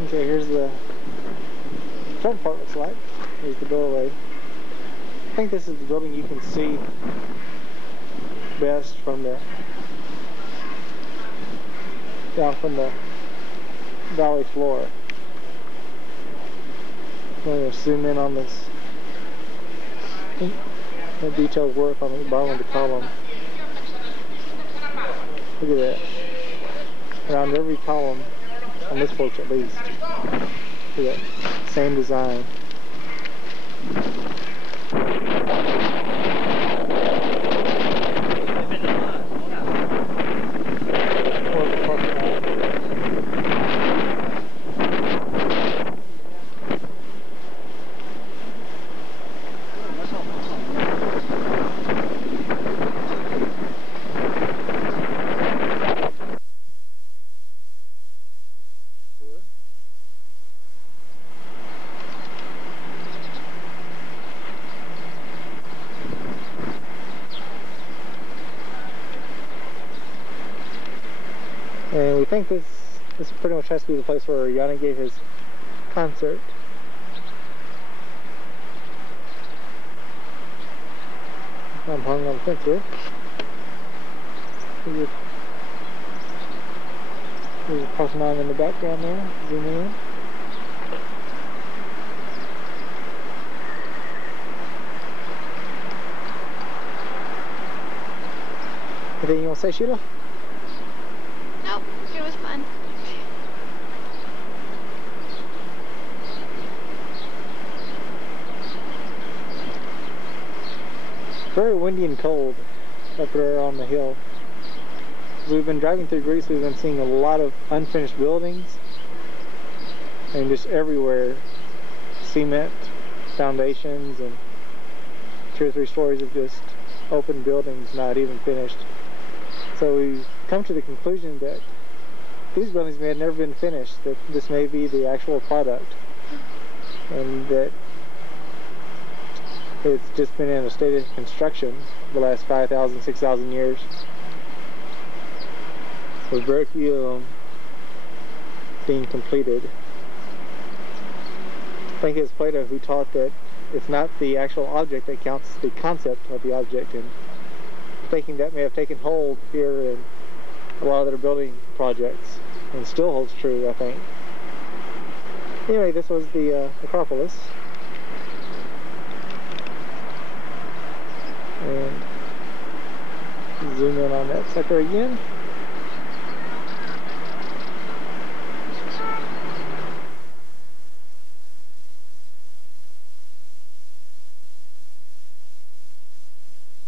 Okay, here's the front part looks like. Here's the doorway. I think this is the building you can see best from the down from the valley floor. I'm going to zoom in on this the detailed work on the bottom of the column. Look at that. Around every column on this porch at least. Look at that. Same design. And we think this pretty much has to be the place where Yanni gave his concert. I'm hung on the fence here. There's a Parthenon in the background there, zooming in. Anything you want to say, Sheila? Nope, it was fun. Very windy and cold up there on the hill. As we've been driving through Greece, we've been seeing a lot of unfinished buildings, and just everywhere cement foundations and 2 or 3 stories of just open buildings not even finished. So we've come to the conclusion that these buildings may have never been finished, that this may be the actual product, and that it's just been in a state of construction the last 5,000, 6,000 years. With very few being completed. I think it's Plato who taught that it's not the actual object that counts, it's the concept of the object, and thinking that may have taken hold here in a lot of their building projects, and still holds true, I think. Anyway, this was the Acropolis. And zoom in on that sucker again.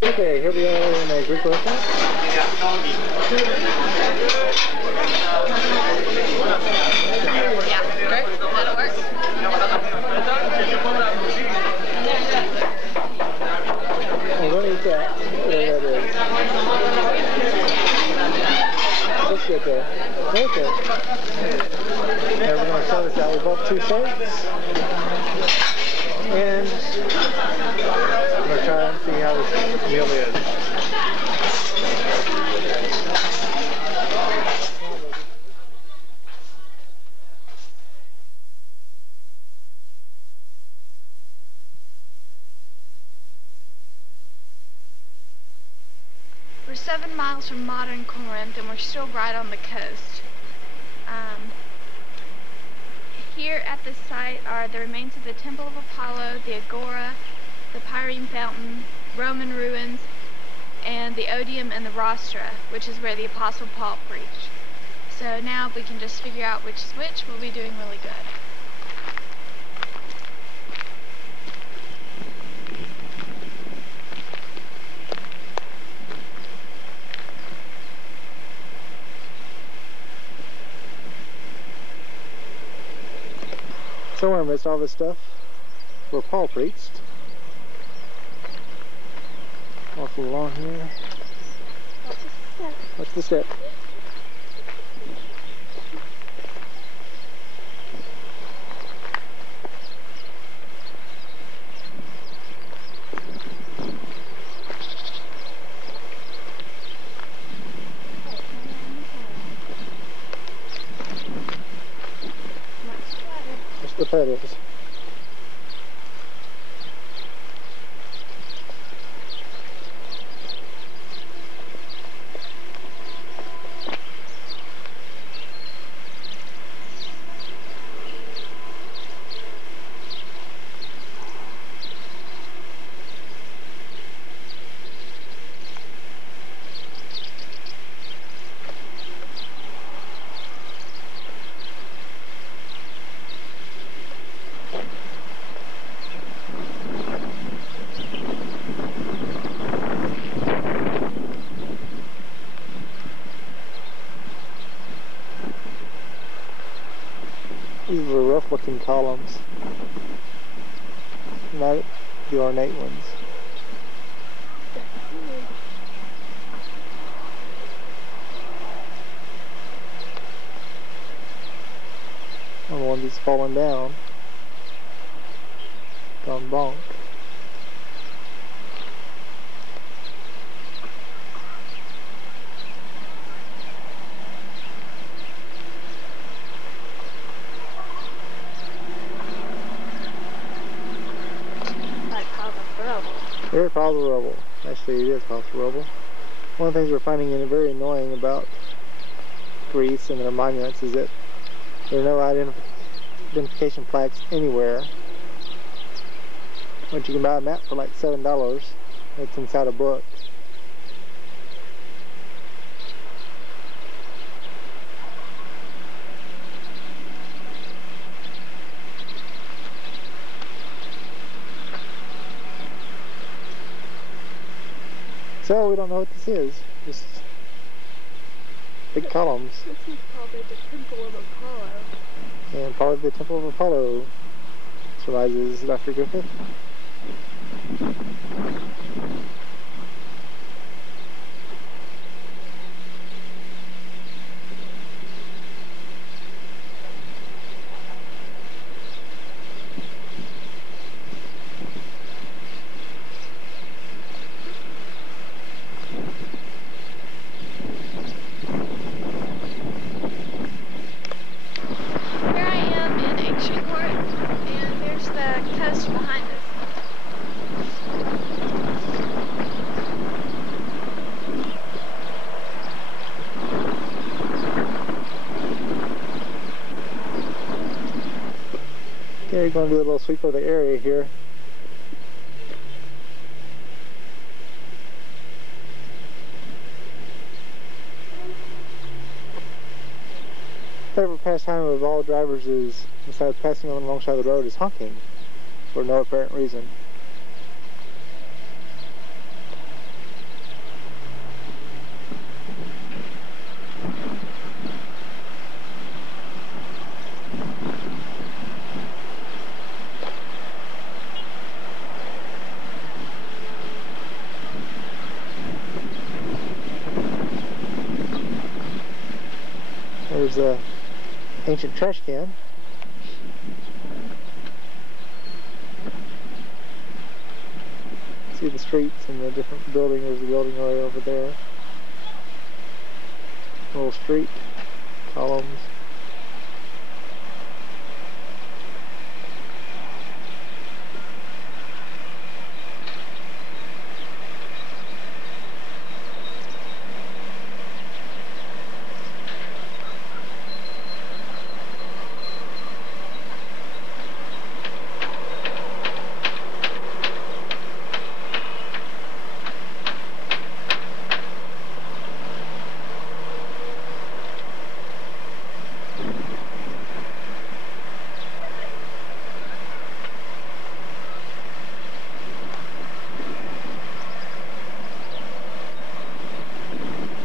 Okay, here we are in a Greek restaurant. Yeah, great. That'll work. We're going to eat that. Whatever that is. Looks good though. Okay. Now we're going to try this out. We bought 2 shirts. And I'm going to try and see how this meal is. We're 7 miles from modern Corinth, and we're still right on the coast. Here at this site are the remains of the Temple of Apollo, the Agora, the Pyrene Fountain, Roman ruins, and the Odeum and the Rostra, which is where the Apostle Paul preached. So now if we can just figure out which is which, we'll be doing really good. Somewhere amidst all this stuff, where Paul preached. Walking along here. What's the step? What's the pedals? These are rough looking columns, not the ornate ones. And the one that's fallen down, gone bonk. They're piles of rubble. Actually, it is piles of rubble. One of the things we're finding very annoying about Greece and their monuments is that there are no identification plaques anywhere. But you can buy a map for like $7. It's inside a book. So we don't know what this is. Just big columns. This is probably the Temple of Apollo. And probably the Temple of Apollo, surmises Dr. Griffith. We're going to do a little sweep of the area here. Favorite pastime of all drivers is, besides passing on the wrong side of the road, is honking for no apparent reason. There's a ancient trash can. See the streets and the different buildings. There's a building right over there. Little street, columns.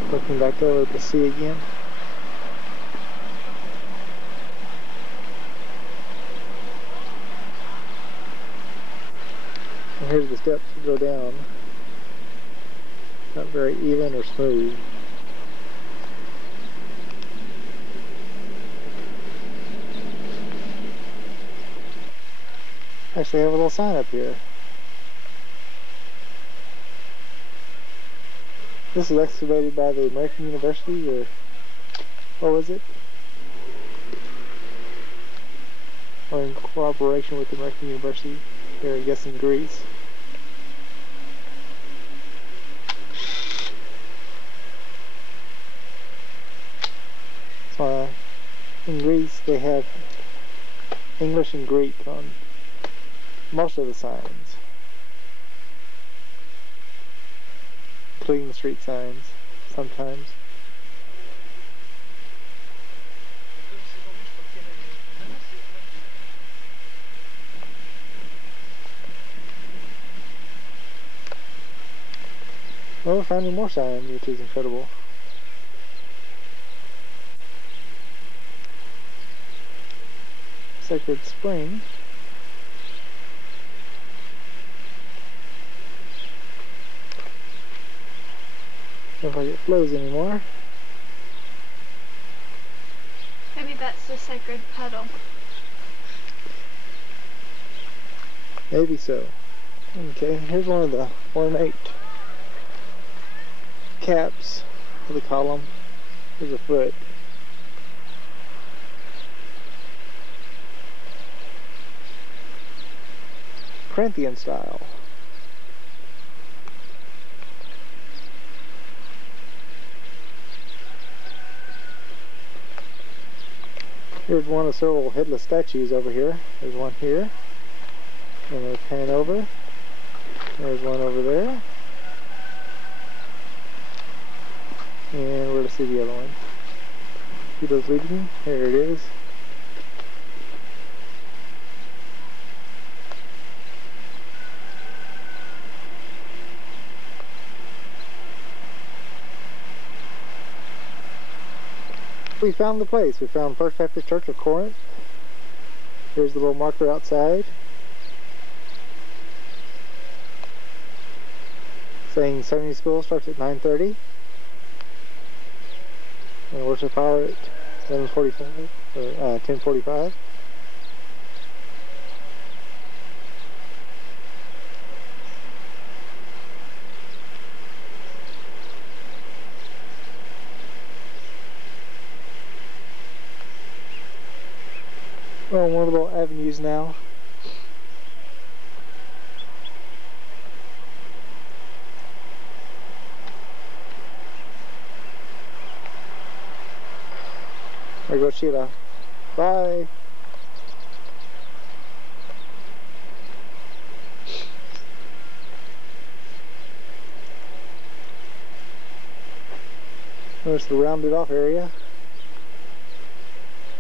Looking back over at the sea again. And here's the steps to go down. Not very even or smooth. Actually, I have a little sign up here. This is excavated by the American University, or what was it? Or in cooperation with the American University here, I guess, in Greece. So, in Greece, they have English and Greek on most of the signs, including the street signs sometimes. Well, we're finding more signs, which is incredible. Sacred Spring. Don't look like it flows anymore. Maybe that's the sacred puddle. Maybe so. Okay, here's one of the ornate caps of the column. Here's a foot. Corinthian style. Here's one of several headless statues over here. There's one here. And we'll pan over. There's one over there. And where to see the other one? See those leading me? There it is. We found the place. We found First Baptist Church of Corinth. Here's the little marker outside saying Sunday school starts at 9:30 and worship hour at 11:45 or 10:45. We're on one of the little avenues now. There goes Sheila. Bye. There's the rounded off area.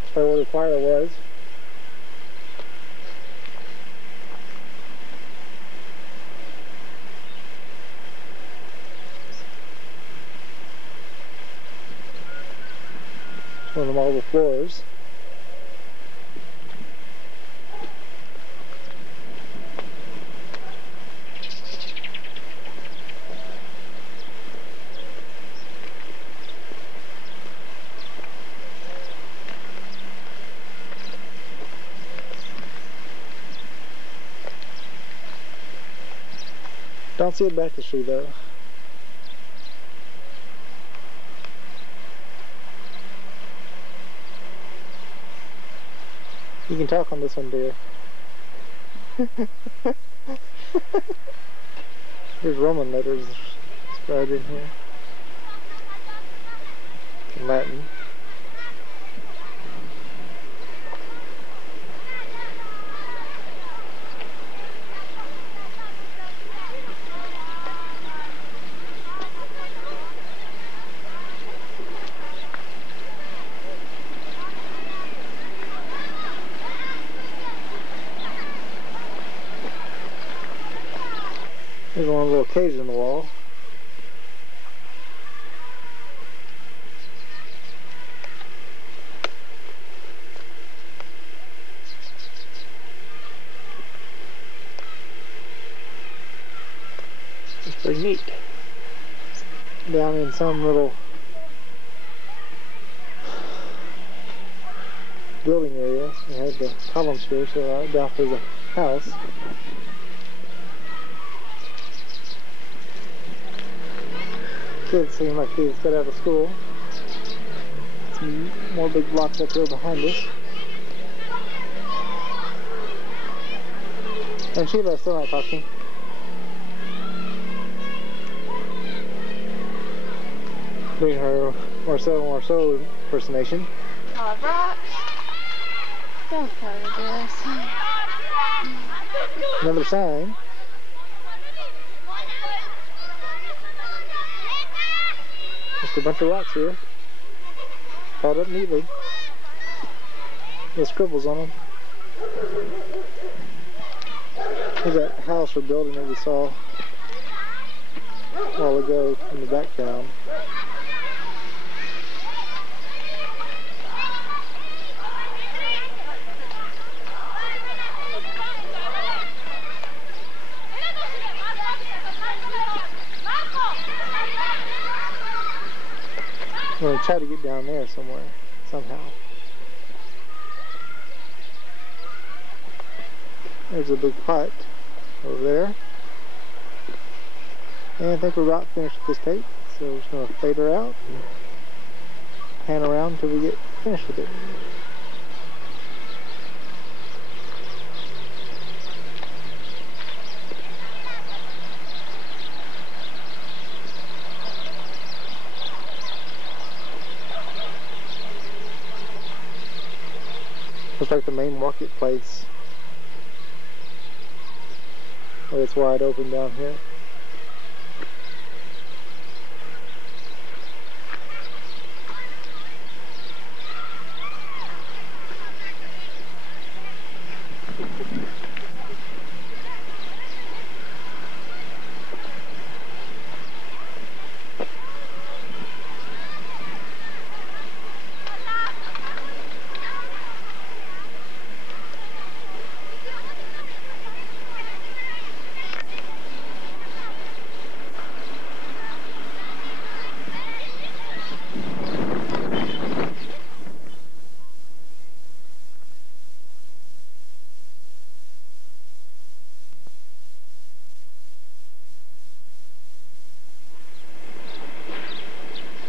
That's probably where the fire was. It's one of the marble floors. Don't see a baptistry though. You can talk on this one, dear. There's Roman letters inscribed in here. In Latin. There's one little cage in the wall. It's pretty neat. Down in some little building area. We had the columns here, so I doubt there's a house. Kids seem like they just got out of school. Some more big blocks up here behind us. And Sheila's still not talking. Doing her Marceau impersonation. Oh, Brock. Don't cover this. Another sign. Just a bunch of rocks here, piled up neatly. Little scribbles on them. There's that house or building that we saw a while ago in the background. I'm going to try to get down there somewhere, somehow. There's a big pot over there. And I think we're about finished with this tape, so we're just going to fade her out and pan around until we get finished with it. Looks like the main marketplace. Oh, it's wide open down here.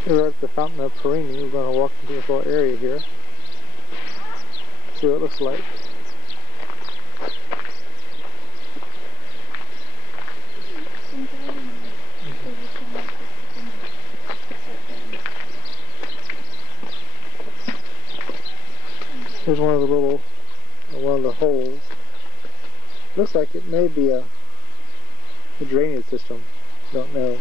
We're at the Fountain of Perini. We're going to walk into this little area here. See what it looks like. Here's one of the holes. Looks like it may be a drainage system. Don't know.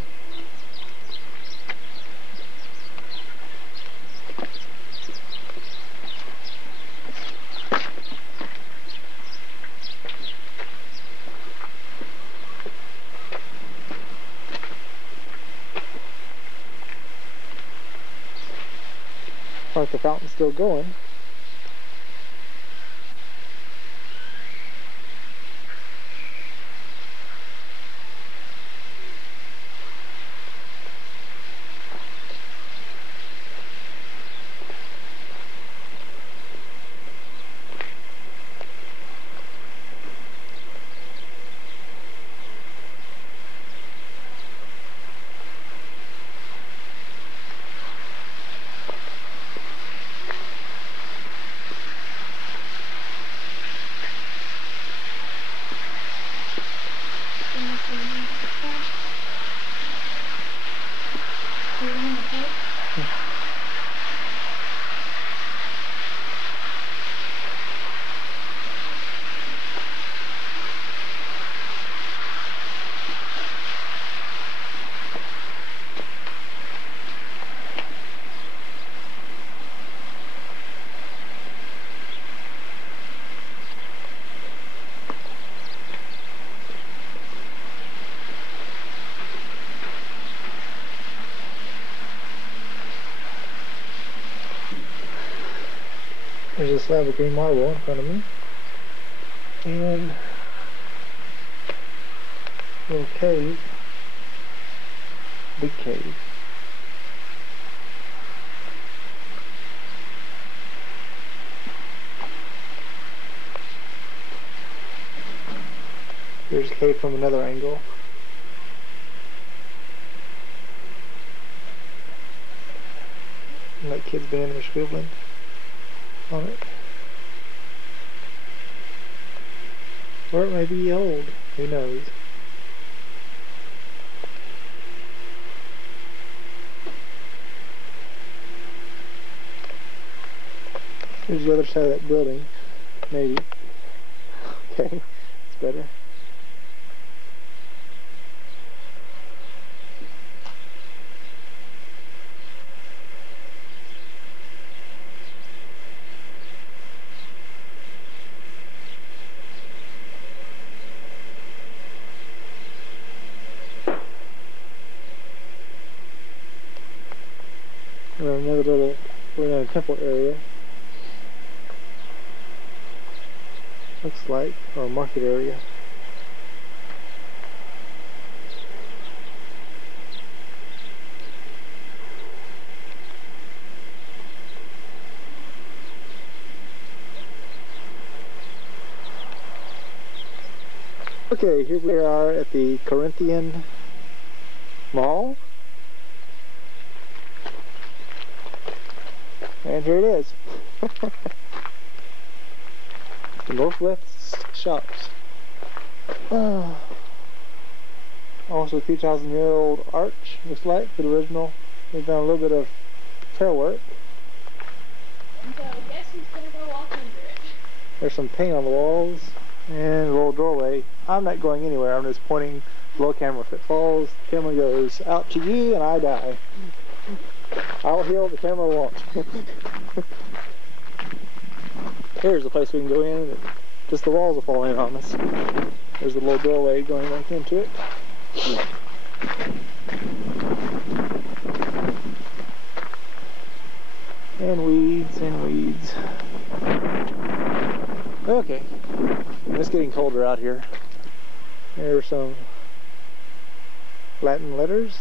like the fountain's still going. There's a slab of green marble in front of me. And a little cave. Big cave. Here's a cave from another angle. And that kid's been in there scribbling on it. Or it may be old, who knows. Here's the other side of that building, maybe. Okay, it's better. Another little, we're in a temple area. Looks like, or a market area. Okay, here we are at the Corinthian Mall. And here it is. The Northwest Shops. Also 2,000-year-old arch, looks like, the original. They've done a little bit of tail work. And so guess who's gonna go walk under it? There's some paint on the walls and a little doorway. I'm not going anywhere, I'm just pointing below camera. If it falls, the camera goes out to you and I die. I'll heal, the camera won't. Here's the place we can go in. Just the walls will fall in on us. There's a little doorway going back into it. And weeds and weeds. Okay. It's getting colder out here. There are some Latin letters.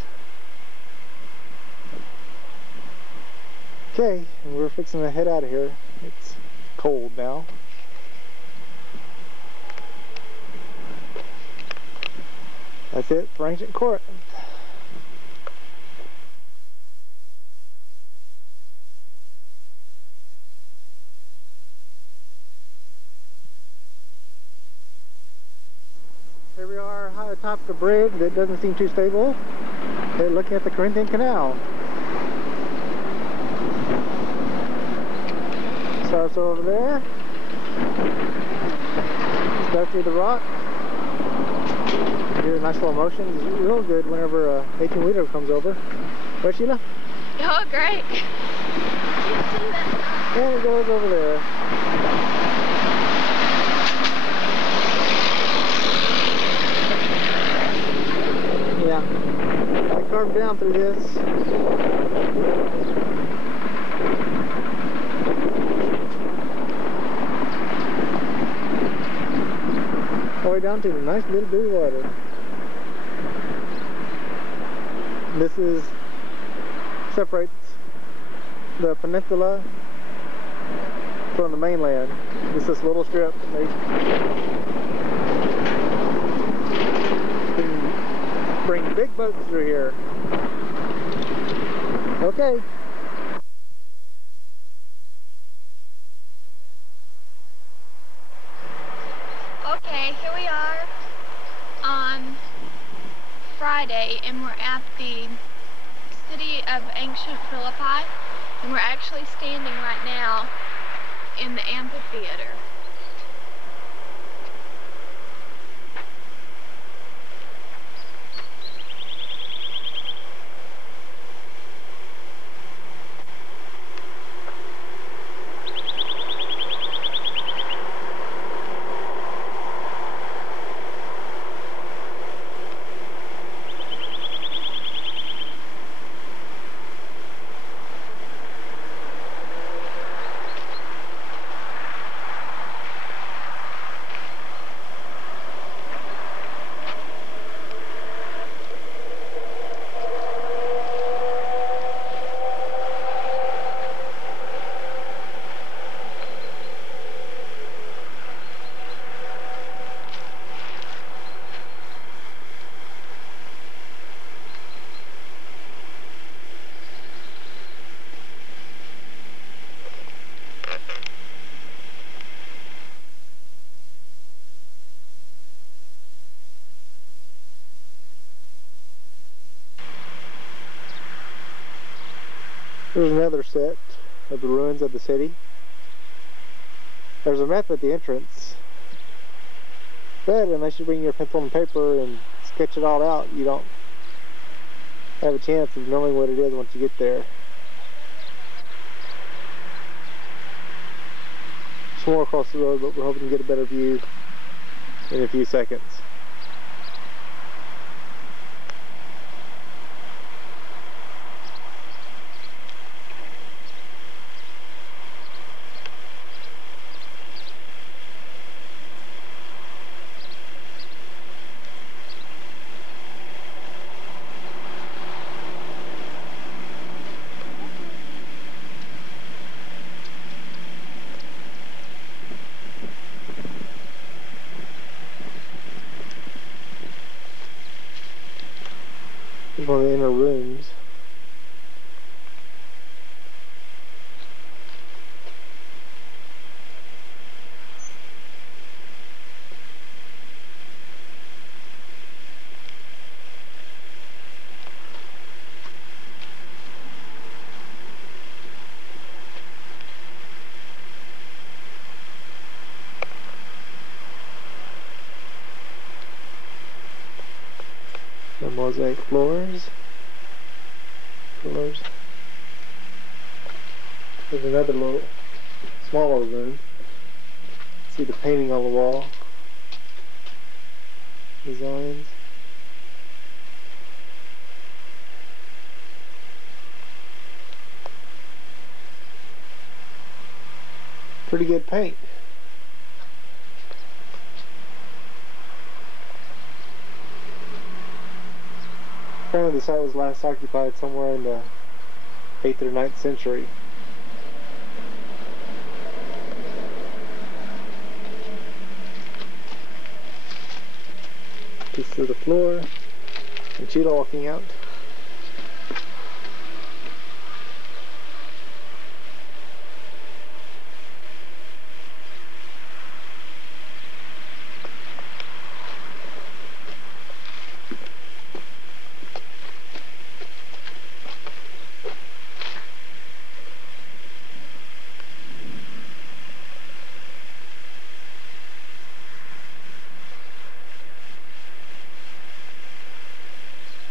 Okay, and we're fixing to head out of here. It's cold now. That's it for ancient Corinth. Here we are high atop the bridge that doesn't seem too stable. They're looking at the Corinthian Canal. Starts over there. Start through the rock. Hear a nice little motion. It's real good whenever a 18-wheeler comes over. Right, Sheila? Oh, great. You see that? And it goes over there. Yeah. I carved down through this. way down to the nice little blue water. This is separates the peninsula from the mainland. Just this little strip. They bring big boats through here. Okay. Okay, here we are on Friday, and we're at the city of ancient Philippi, and we're actually standing right now in the amphitheater. There's another set of the ruins of the city. There's a map at the entrance, but unless you bring your pencil and paper and sketch it all out, you don't have a chance of knowing what it is once you get there. It's more across the road, but we're hoping to get a better view in a few seconds. One of the inner rooms. The mosaic floors. Pillars. There's another little smaller room. See the painting on the wall. Designs. Pretty good paint. Apparently the site was last occupied somewhere in the 8th or 9th century. Piece of the floor, and cheetah walking out.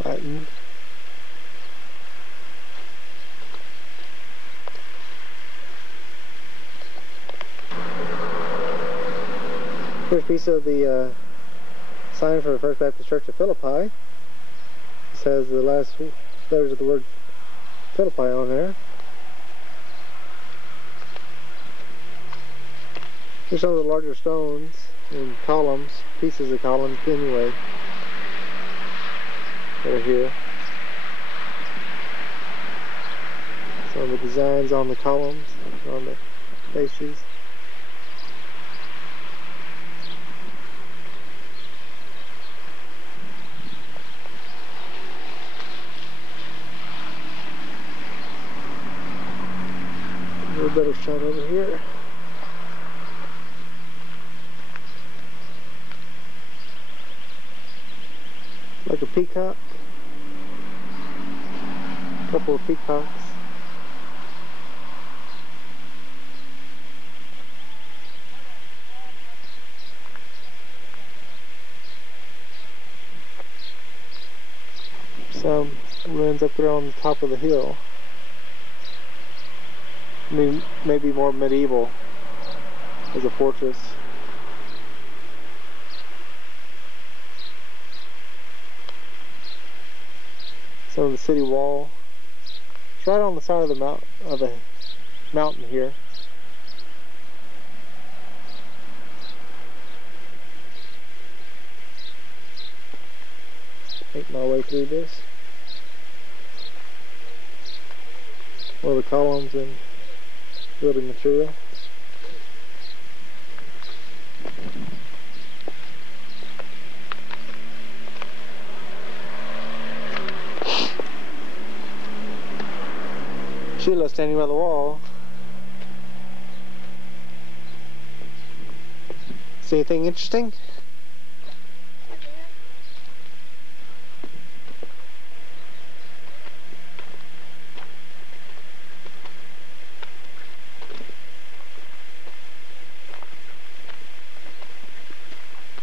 Latin. First piece of the sign for the First Baptist Church of Philippi. This has the last letters of the word Philippi on there. Here's some of the larger stones and columns, pieces of columns anyway, that are here. Some of the designs on the columns, on the faces. A little better shot over here. Like a peacock. A couple of peacocks. Some ruins up there on the top of the hill. Maybe more medieval as a fortress. Some of the city wall. It's right on the side of the mountain here. Make my way through this. One of the columns and building material. Sheila standing by the wall. See anything interesting?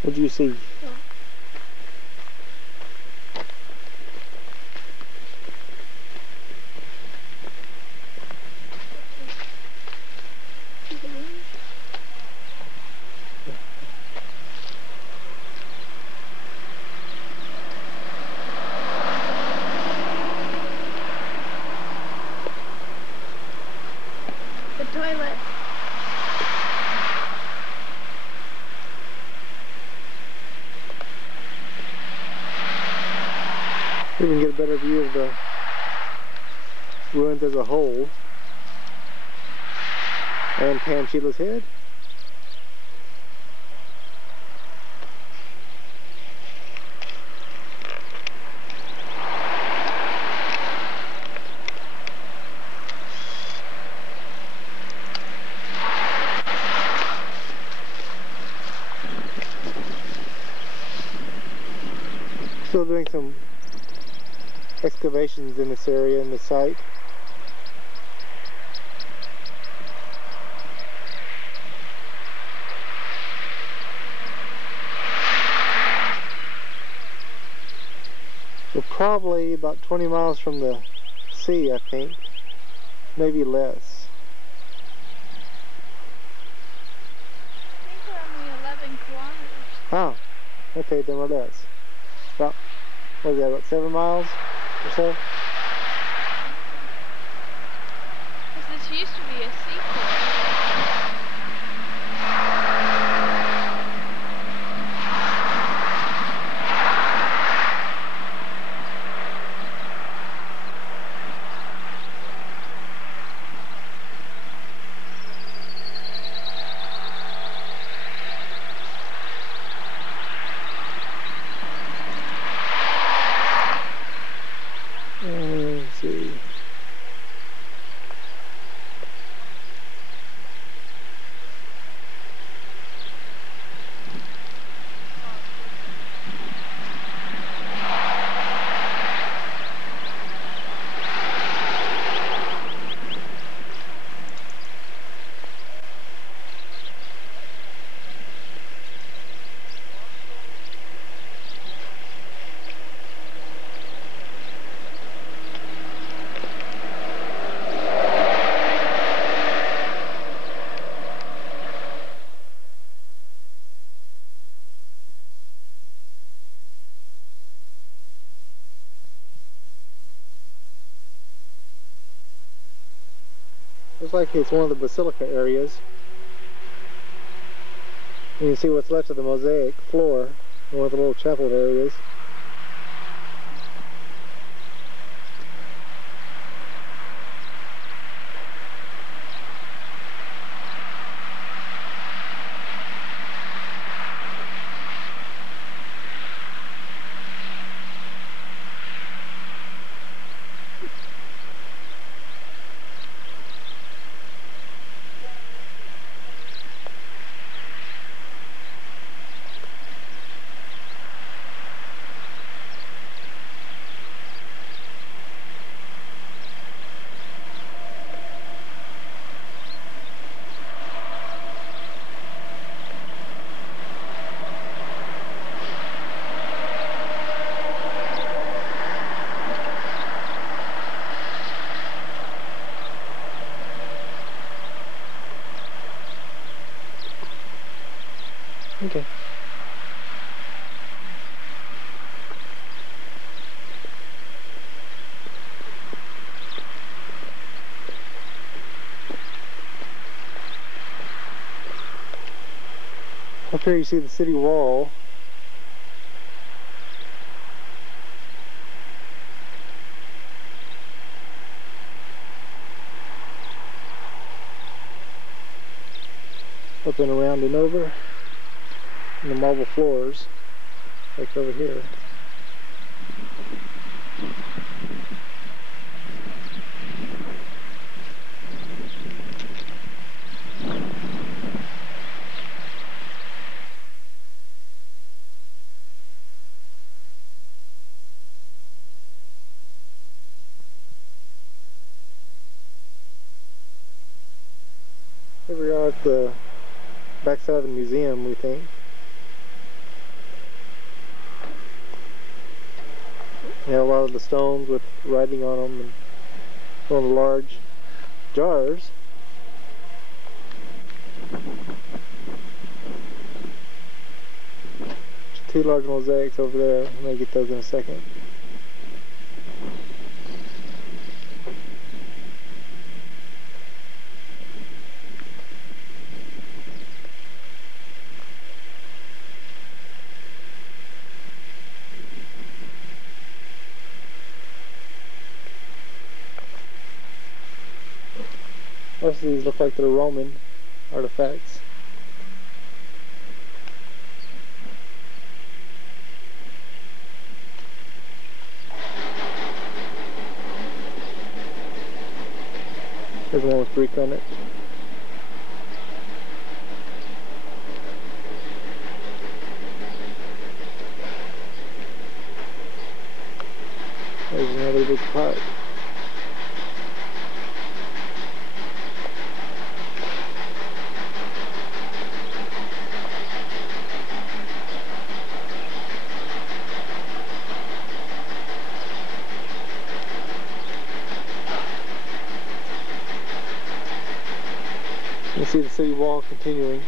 What did you see? The toilet. We can get a better view of the ruins as a whole. And pan Sheila's head. Still doing some excavations in this area, in the site. We're probably about 20 miles from the sea, I think. Maybe less. I think we're only 11 kilometers. Oh, okay, then we're less. About, what is that, about 7 miles or so? Because this used to be a seaport. Let's see. Looks like it's one of the basilica areas. You can see what's left of the mosaic floor, where the little chapel there is. Okay. Up here you see the city wall. Up and around and over. And the marble floors, like over here. Here we are at the backside of the museum, we think. You have a lot of the stones with writing on them and one of the large jars. Two large mosaics over there. I'm going to get those in a second. Most of these look like they're Roman artifacts. There's one with Greek on it. There's another big pot. You can see the city wall continuing.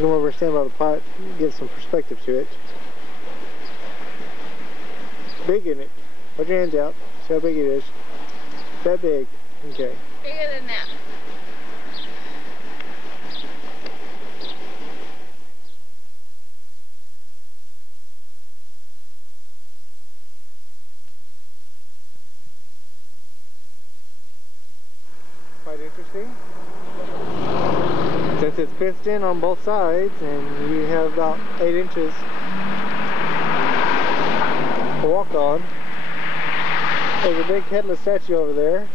And when we're standing by the pot, give some perspective to it. It's big, isn't it? Put your hands out. See how big it is. That big. Okay. Bigger than that. Quite interesting. Since it's fenced in on both sides and you have about 8 inches to walk on. There's a big headless statue over there.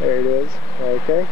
There it is. Okay.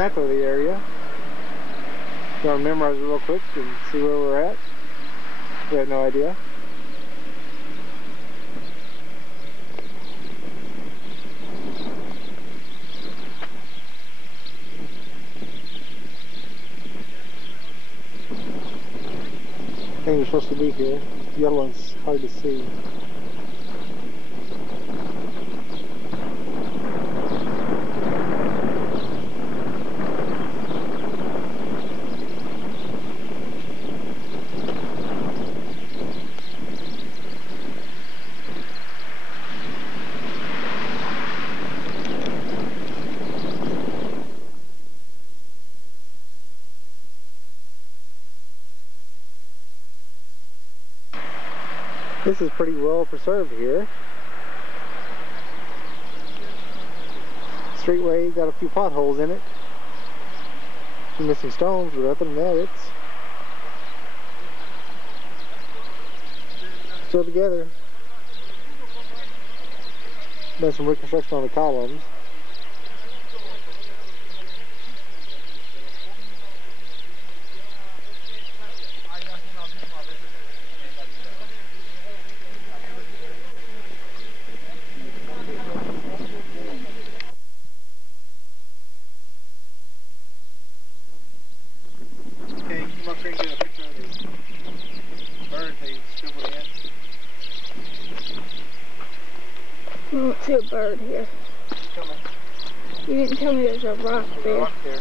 map of the area. You want to memorize it real quick and see where we're at? We have no idea. I think you're supposed to be here. Yellow is hard to see. This is pretty well preserved here. Streetway got a few potholes in it. A few missing stones, but other than that, it's still together. Done some reconstruction on the columns. Okay, come up here and get a picture of the bird they scribbled in. I don't see a bird here. Coming. You didn't tell me there's a rock There's a there. rock there.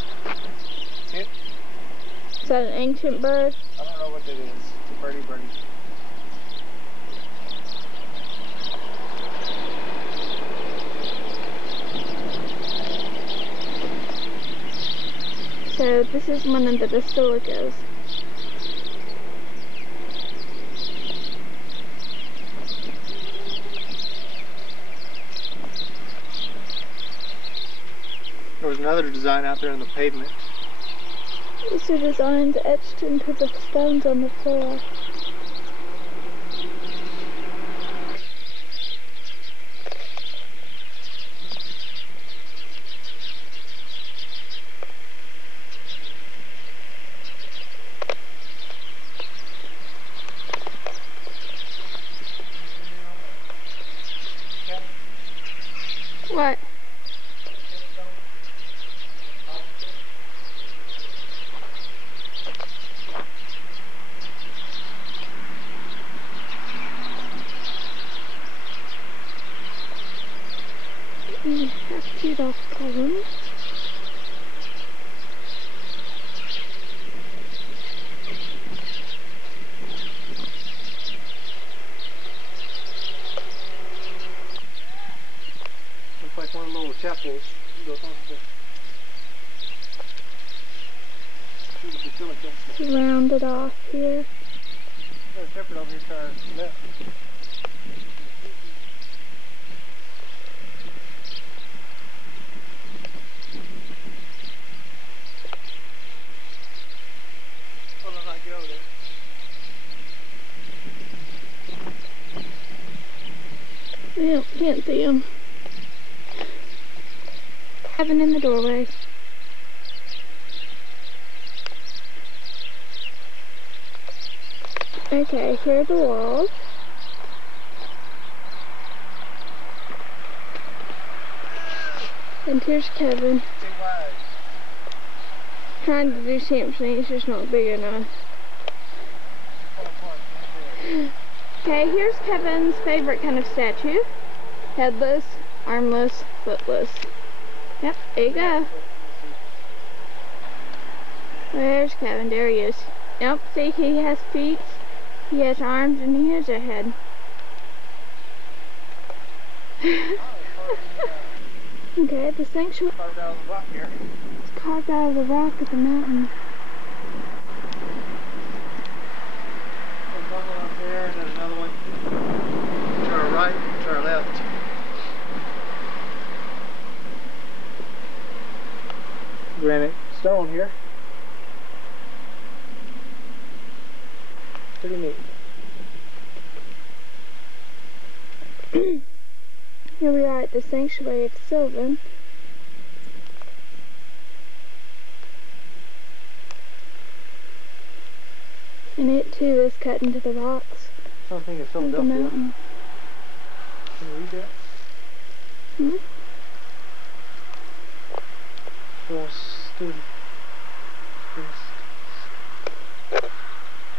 See it? Is that an ancient bird? I don't know what that is. It's a birdie birdie. So this is one of the basilicas. There was another design out there on the pavement. These are designs etched into the stones on the floor. What? We have cute off columns. Looks like one of the little chapels built onto the basilica. It's rounded off here. There's a shepherd over here to our left. Oh, no, get over there. Yeah, can't see him. Kevin in the doorway. Okay, here are the walls. And here's Kevin. Trying to do something, it's just not big enough. Okay, here's Kevin's favorite kind of statue. Headless, armless, footless. Yep, there you go. There's Kevin, there he is. Yep, see, he has feet, he has arms, and he has a head. Okay, the sanctuary. Carved out of the rock here. It's carved out of the rock at the mountain. There's one up there, and there's another one to our right, to our left. Granite stone here. Pretty neat. Here we are at the sanctuary of Sylvan. And it too is cut into the rocks Something of of the Philadelphia. mountain. Can you read that? Hmm?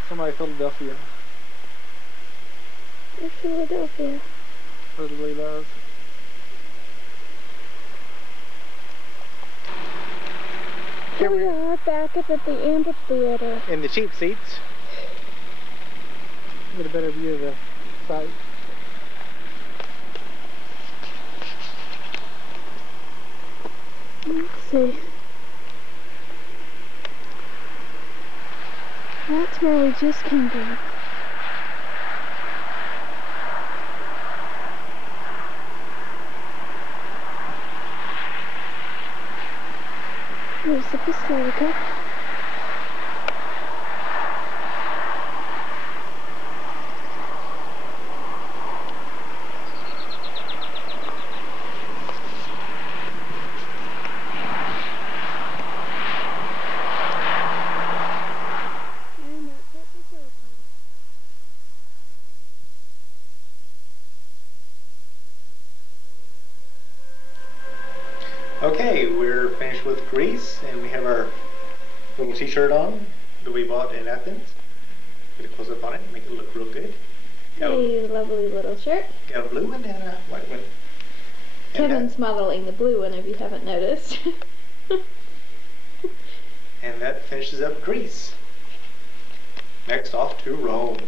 Somebody Philadelphia. There's Philadelphia. Brotherly love. Here we are, back up at the amphitheater. In the cheap seats. Get a better view of the site. Let's see. That's where we just came from. There's the Basilica. And that's at the Philippines. Okay, we're finished with Greece, and we have our little t-shirt on that we bought in Athens. Get a close up on it, make it look real good. Got a, A lovely little shirt. got a blue one and a white one. And Kevin's modeling the blue one if you haven't noticed. and that finishes up Greece. Next, off to Rome.